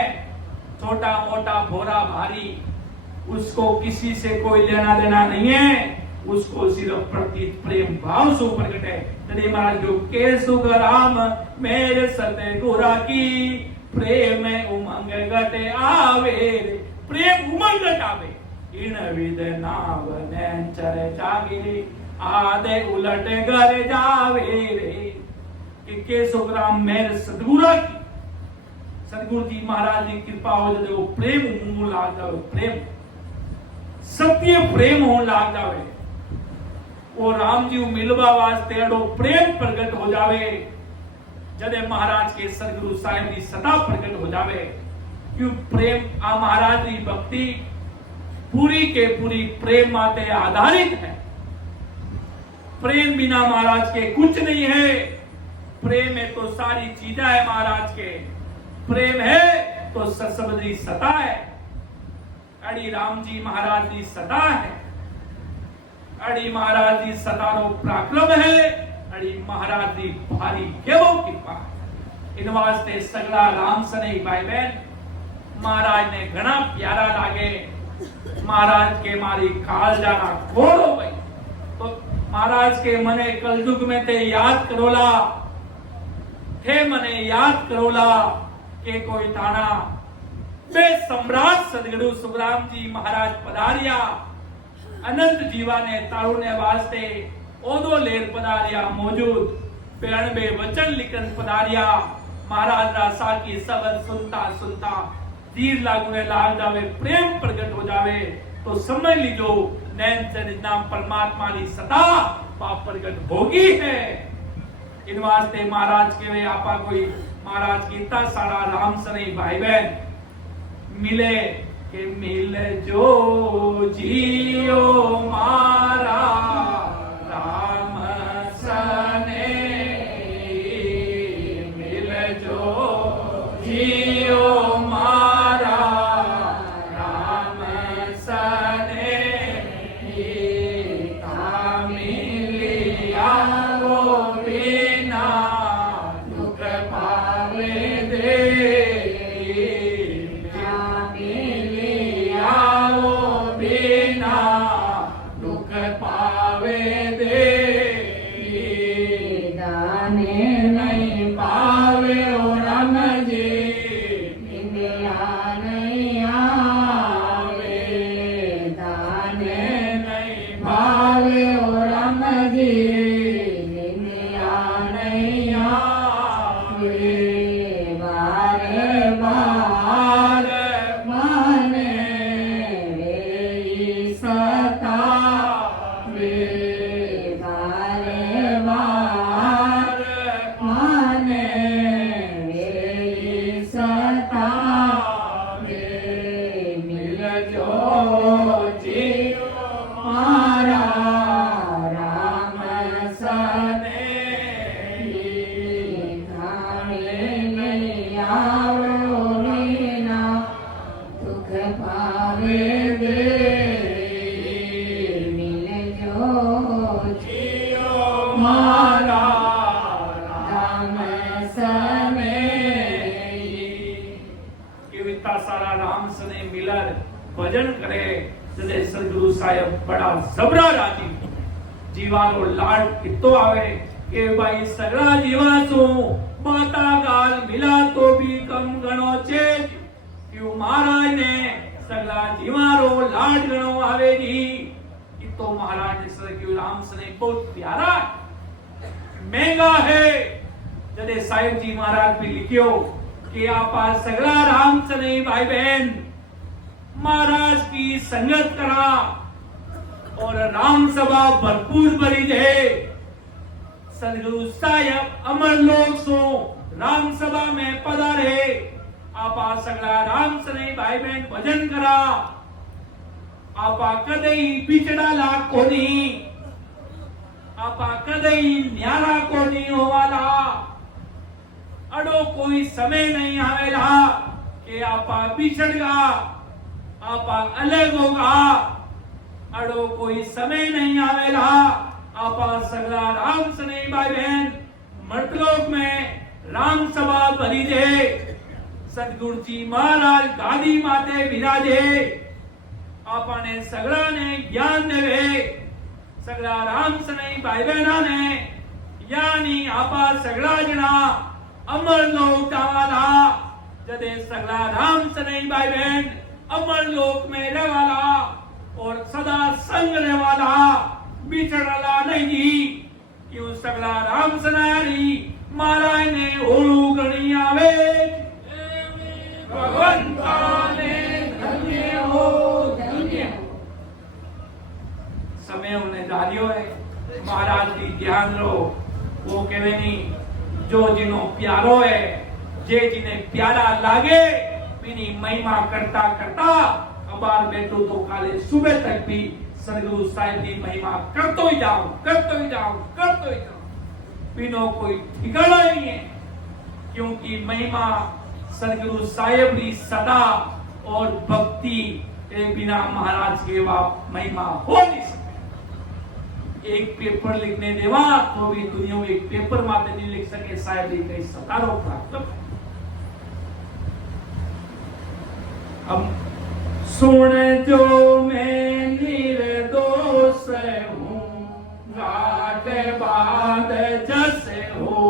छोटा मोटा भोरा भारी उसको किसी से कोई लेना देना नहीं है, उसको सिर्फ प्रतीत प्रेम भाव से प्रकट है। तने महाराज जो के सुख राम मेरे सते गुरा की प्रेम उमंग गटे आवे, प्रेम उमंग गट आवे इन विद नाव नैन चरे जागे आदे उलट घर जावे रे। के सुखराम मेरे सदगुरा की, सदगुरु जी महाराज की कृपा हो जाए वो प्रेम मुंह लाग जावे, प्रेम सत्य प्रेम हो लाग जावे, वो राम जी मिलवा वास्ते अड़ो प्रेम प्रकट हो जावे। जदे महाराज के सदगुरु साहिब की सदा प्रकट हो जावे, क्यों प्रेम आ महाराज की भक्ति पूरी के पूरी प्रेम माते आधारित है। प्रेम बिना महाराज के कुछ नहीं है, प्रेम में तो सारी चीजें है महाराज के, प्रेम है तो सबरी सता है। अड़ी राम जी महाराज की सता है, अड़ी महाराज की सतारो पराक्रम है, अड़ी महाराज की भारी केवो कृपा है। इन वास्ते सगला राम सने भाई बहन महाराज ने घना प्यारा लागे। महाराज के मारी काल जाना खोड़ो भाई, तो महाराज के मने कलयुग में ते याद करोला, थे मने याद करोला के कोई थाना बे सम्राट सदगुरु सुखराम जी महाराज पधारिया, अनंत जीवा ने तारुने वास्ते ओदो लेर पधारिया मौजूद, पेड़ में वचन लिखन पधारिया। महाराज रासा की सबर सुनता सुनता तीर लागुए लाग जावे, प्रेम प्रकट हो जावे, तो समझ लीजो नैन से नाम परमात्मा की सदा पाप प्रकट होगी है। इन वास्ते महाराज के वे आपा कोई महाराज की इतना सारा राम सने भाई बहन मिले के मिल जो जियो मारा राम सने, मिल जो जियो मारा राम सने, मिलिया वो बिना दुख पावे दे, दुख पावे दे, दाने नहीं पावे ओ राम जी, निंदिया नहीं आवे, दाने नहीं पावे ओ राम जी, निंदिया नहीं आवे, बारे बार माने सता वे, बारे बार माने वे सता वे, मिल जो जी मारा राम सने, खाने नहीं आवो बिना दुख पावे दे, मारा राम सने। इतना सारा राम सने मिलर भजन करे, जदे सदगुरु साहिब बड़ा जबरा राजी जीवानो लाड कितो आवे के भाई सगला जीवा सो माता गाल मिला तो भी कम गणो चेत, क्यों महाराज ने सगला जीवारो लाड गणो आवे जी। तो महाराज ने सदगुरु राम सने बहुत प्यारा महंगा है। जदे साहिब जी महाराज भी लिखियो कि आपा सगला राम सने भाई बहन महाराज की संगत करा और राम सभा भरपूर भरी है। सदगुरु साहिब अमर लोक सो राम सभा में पधारे, आपा सगला राम सने भाई बहन भजन करा, आपा कदई बिछड़ा लाग कोनी, आपा कदई न्यारा कोनी होवाला, अड़ो कोई समय नहीं आवेला कि आपा बिछड़गा, आपा अलग होगा, अड़ो कोई समय नहीं आवेला, आपा सगला राम सने भाई बहन मर्तलोक में राम सभा भरी दे सतगुरु जी महाराज गादी माते विराजे आपने सगड़ा ने ज्ञान देवे सगड़ा राम सने भाई बहना ने यानी आपा सगड़ा जना अमर लोक जावाला जदे सगड़ा राम सने भाई बहन अमर लोक में रहवाला और सदा संग रहवाला बिछड़ला नहीं क्यों सगड़ा राम सनारी महाराज ने ओलू गणी आवे भगवंता ने धन्य हो समय उन्हें डालियो है महाराज की ध्यान लो वो कहवे नहीं जो जिनो प्यारो है जे जिन्हें प्यारा लागे मेरी महिमा करता करता अबार बैठो तो काले सुबह तक भी सदगुरु साहिब की महिमा करतो ही जाओ करतो ही जाओ करतो ही जाओ बिनो कोई ठिकाना नहीं है क्योंकि महिमा सदगुरु साहिब की सदा और भक्ति के बिना महाराज के महिमा हो नहीं सकती। एक पेपर लिखने देवा तो भी दुनिया में एक पेपर माते नहीं लिख सके साहिब जी कई सतारो प्राप्त। अब सुन जो मैं निर्दोष हूँ घाट बाद जस हो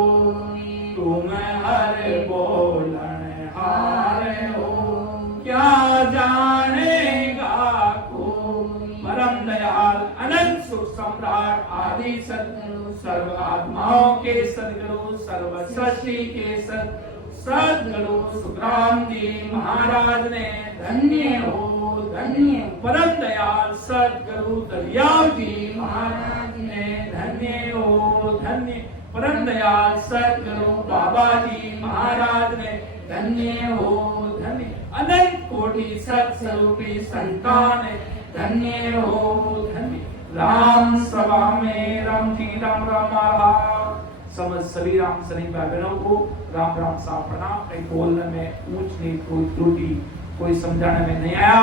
तुम हर बोलन हार हो क्या जानेगा को परम दयाल अनंत सुख सम्राट आदि सद्गुरु सर्व आत्माओं के सद्गुरु सर्व सृष्टि के सद्गुरु सुखराम जी महाराज ने धन्य हो धन्य परम दयाल सद्गुरु दरियाव जी महाराज ने धन्य हो धन्य परम दयाल सद्गुरु बाबा जी महाराज ने धन्य हो धन्य अनंत कोटि सत्स्वरूपी संतान धन्य हो धन्य राम सभा में राम जी राम राम समझ सभी राम सनी भाई बहनों को राम राम सा प्रणाम। कहीं बोलने में ऊंच नीच कोई त्रुटि कोई समझाने में नहीं आया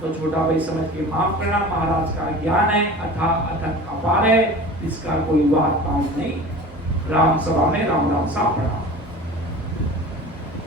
तो छोटा भाई समझ के माफ करना। महाराज का ज्ञान है अथक अपार है इसका कोई वाद पात नहीं। राम सभा में राम राम सा प्रणाम।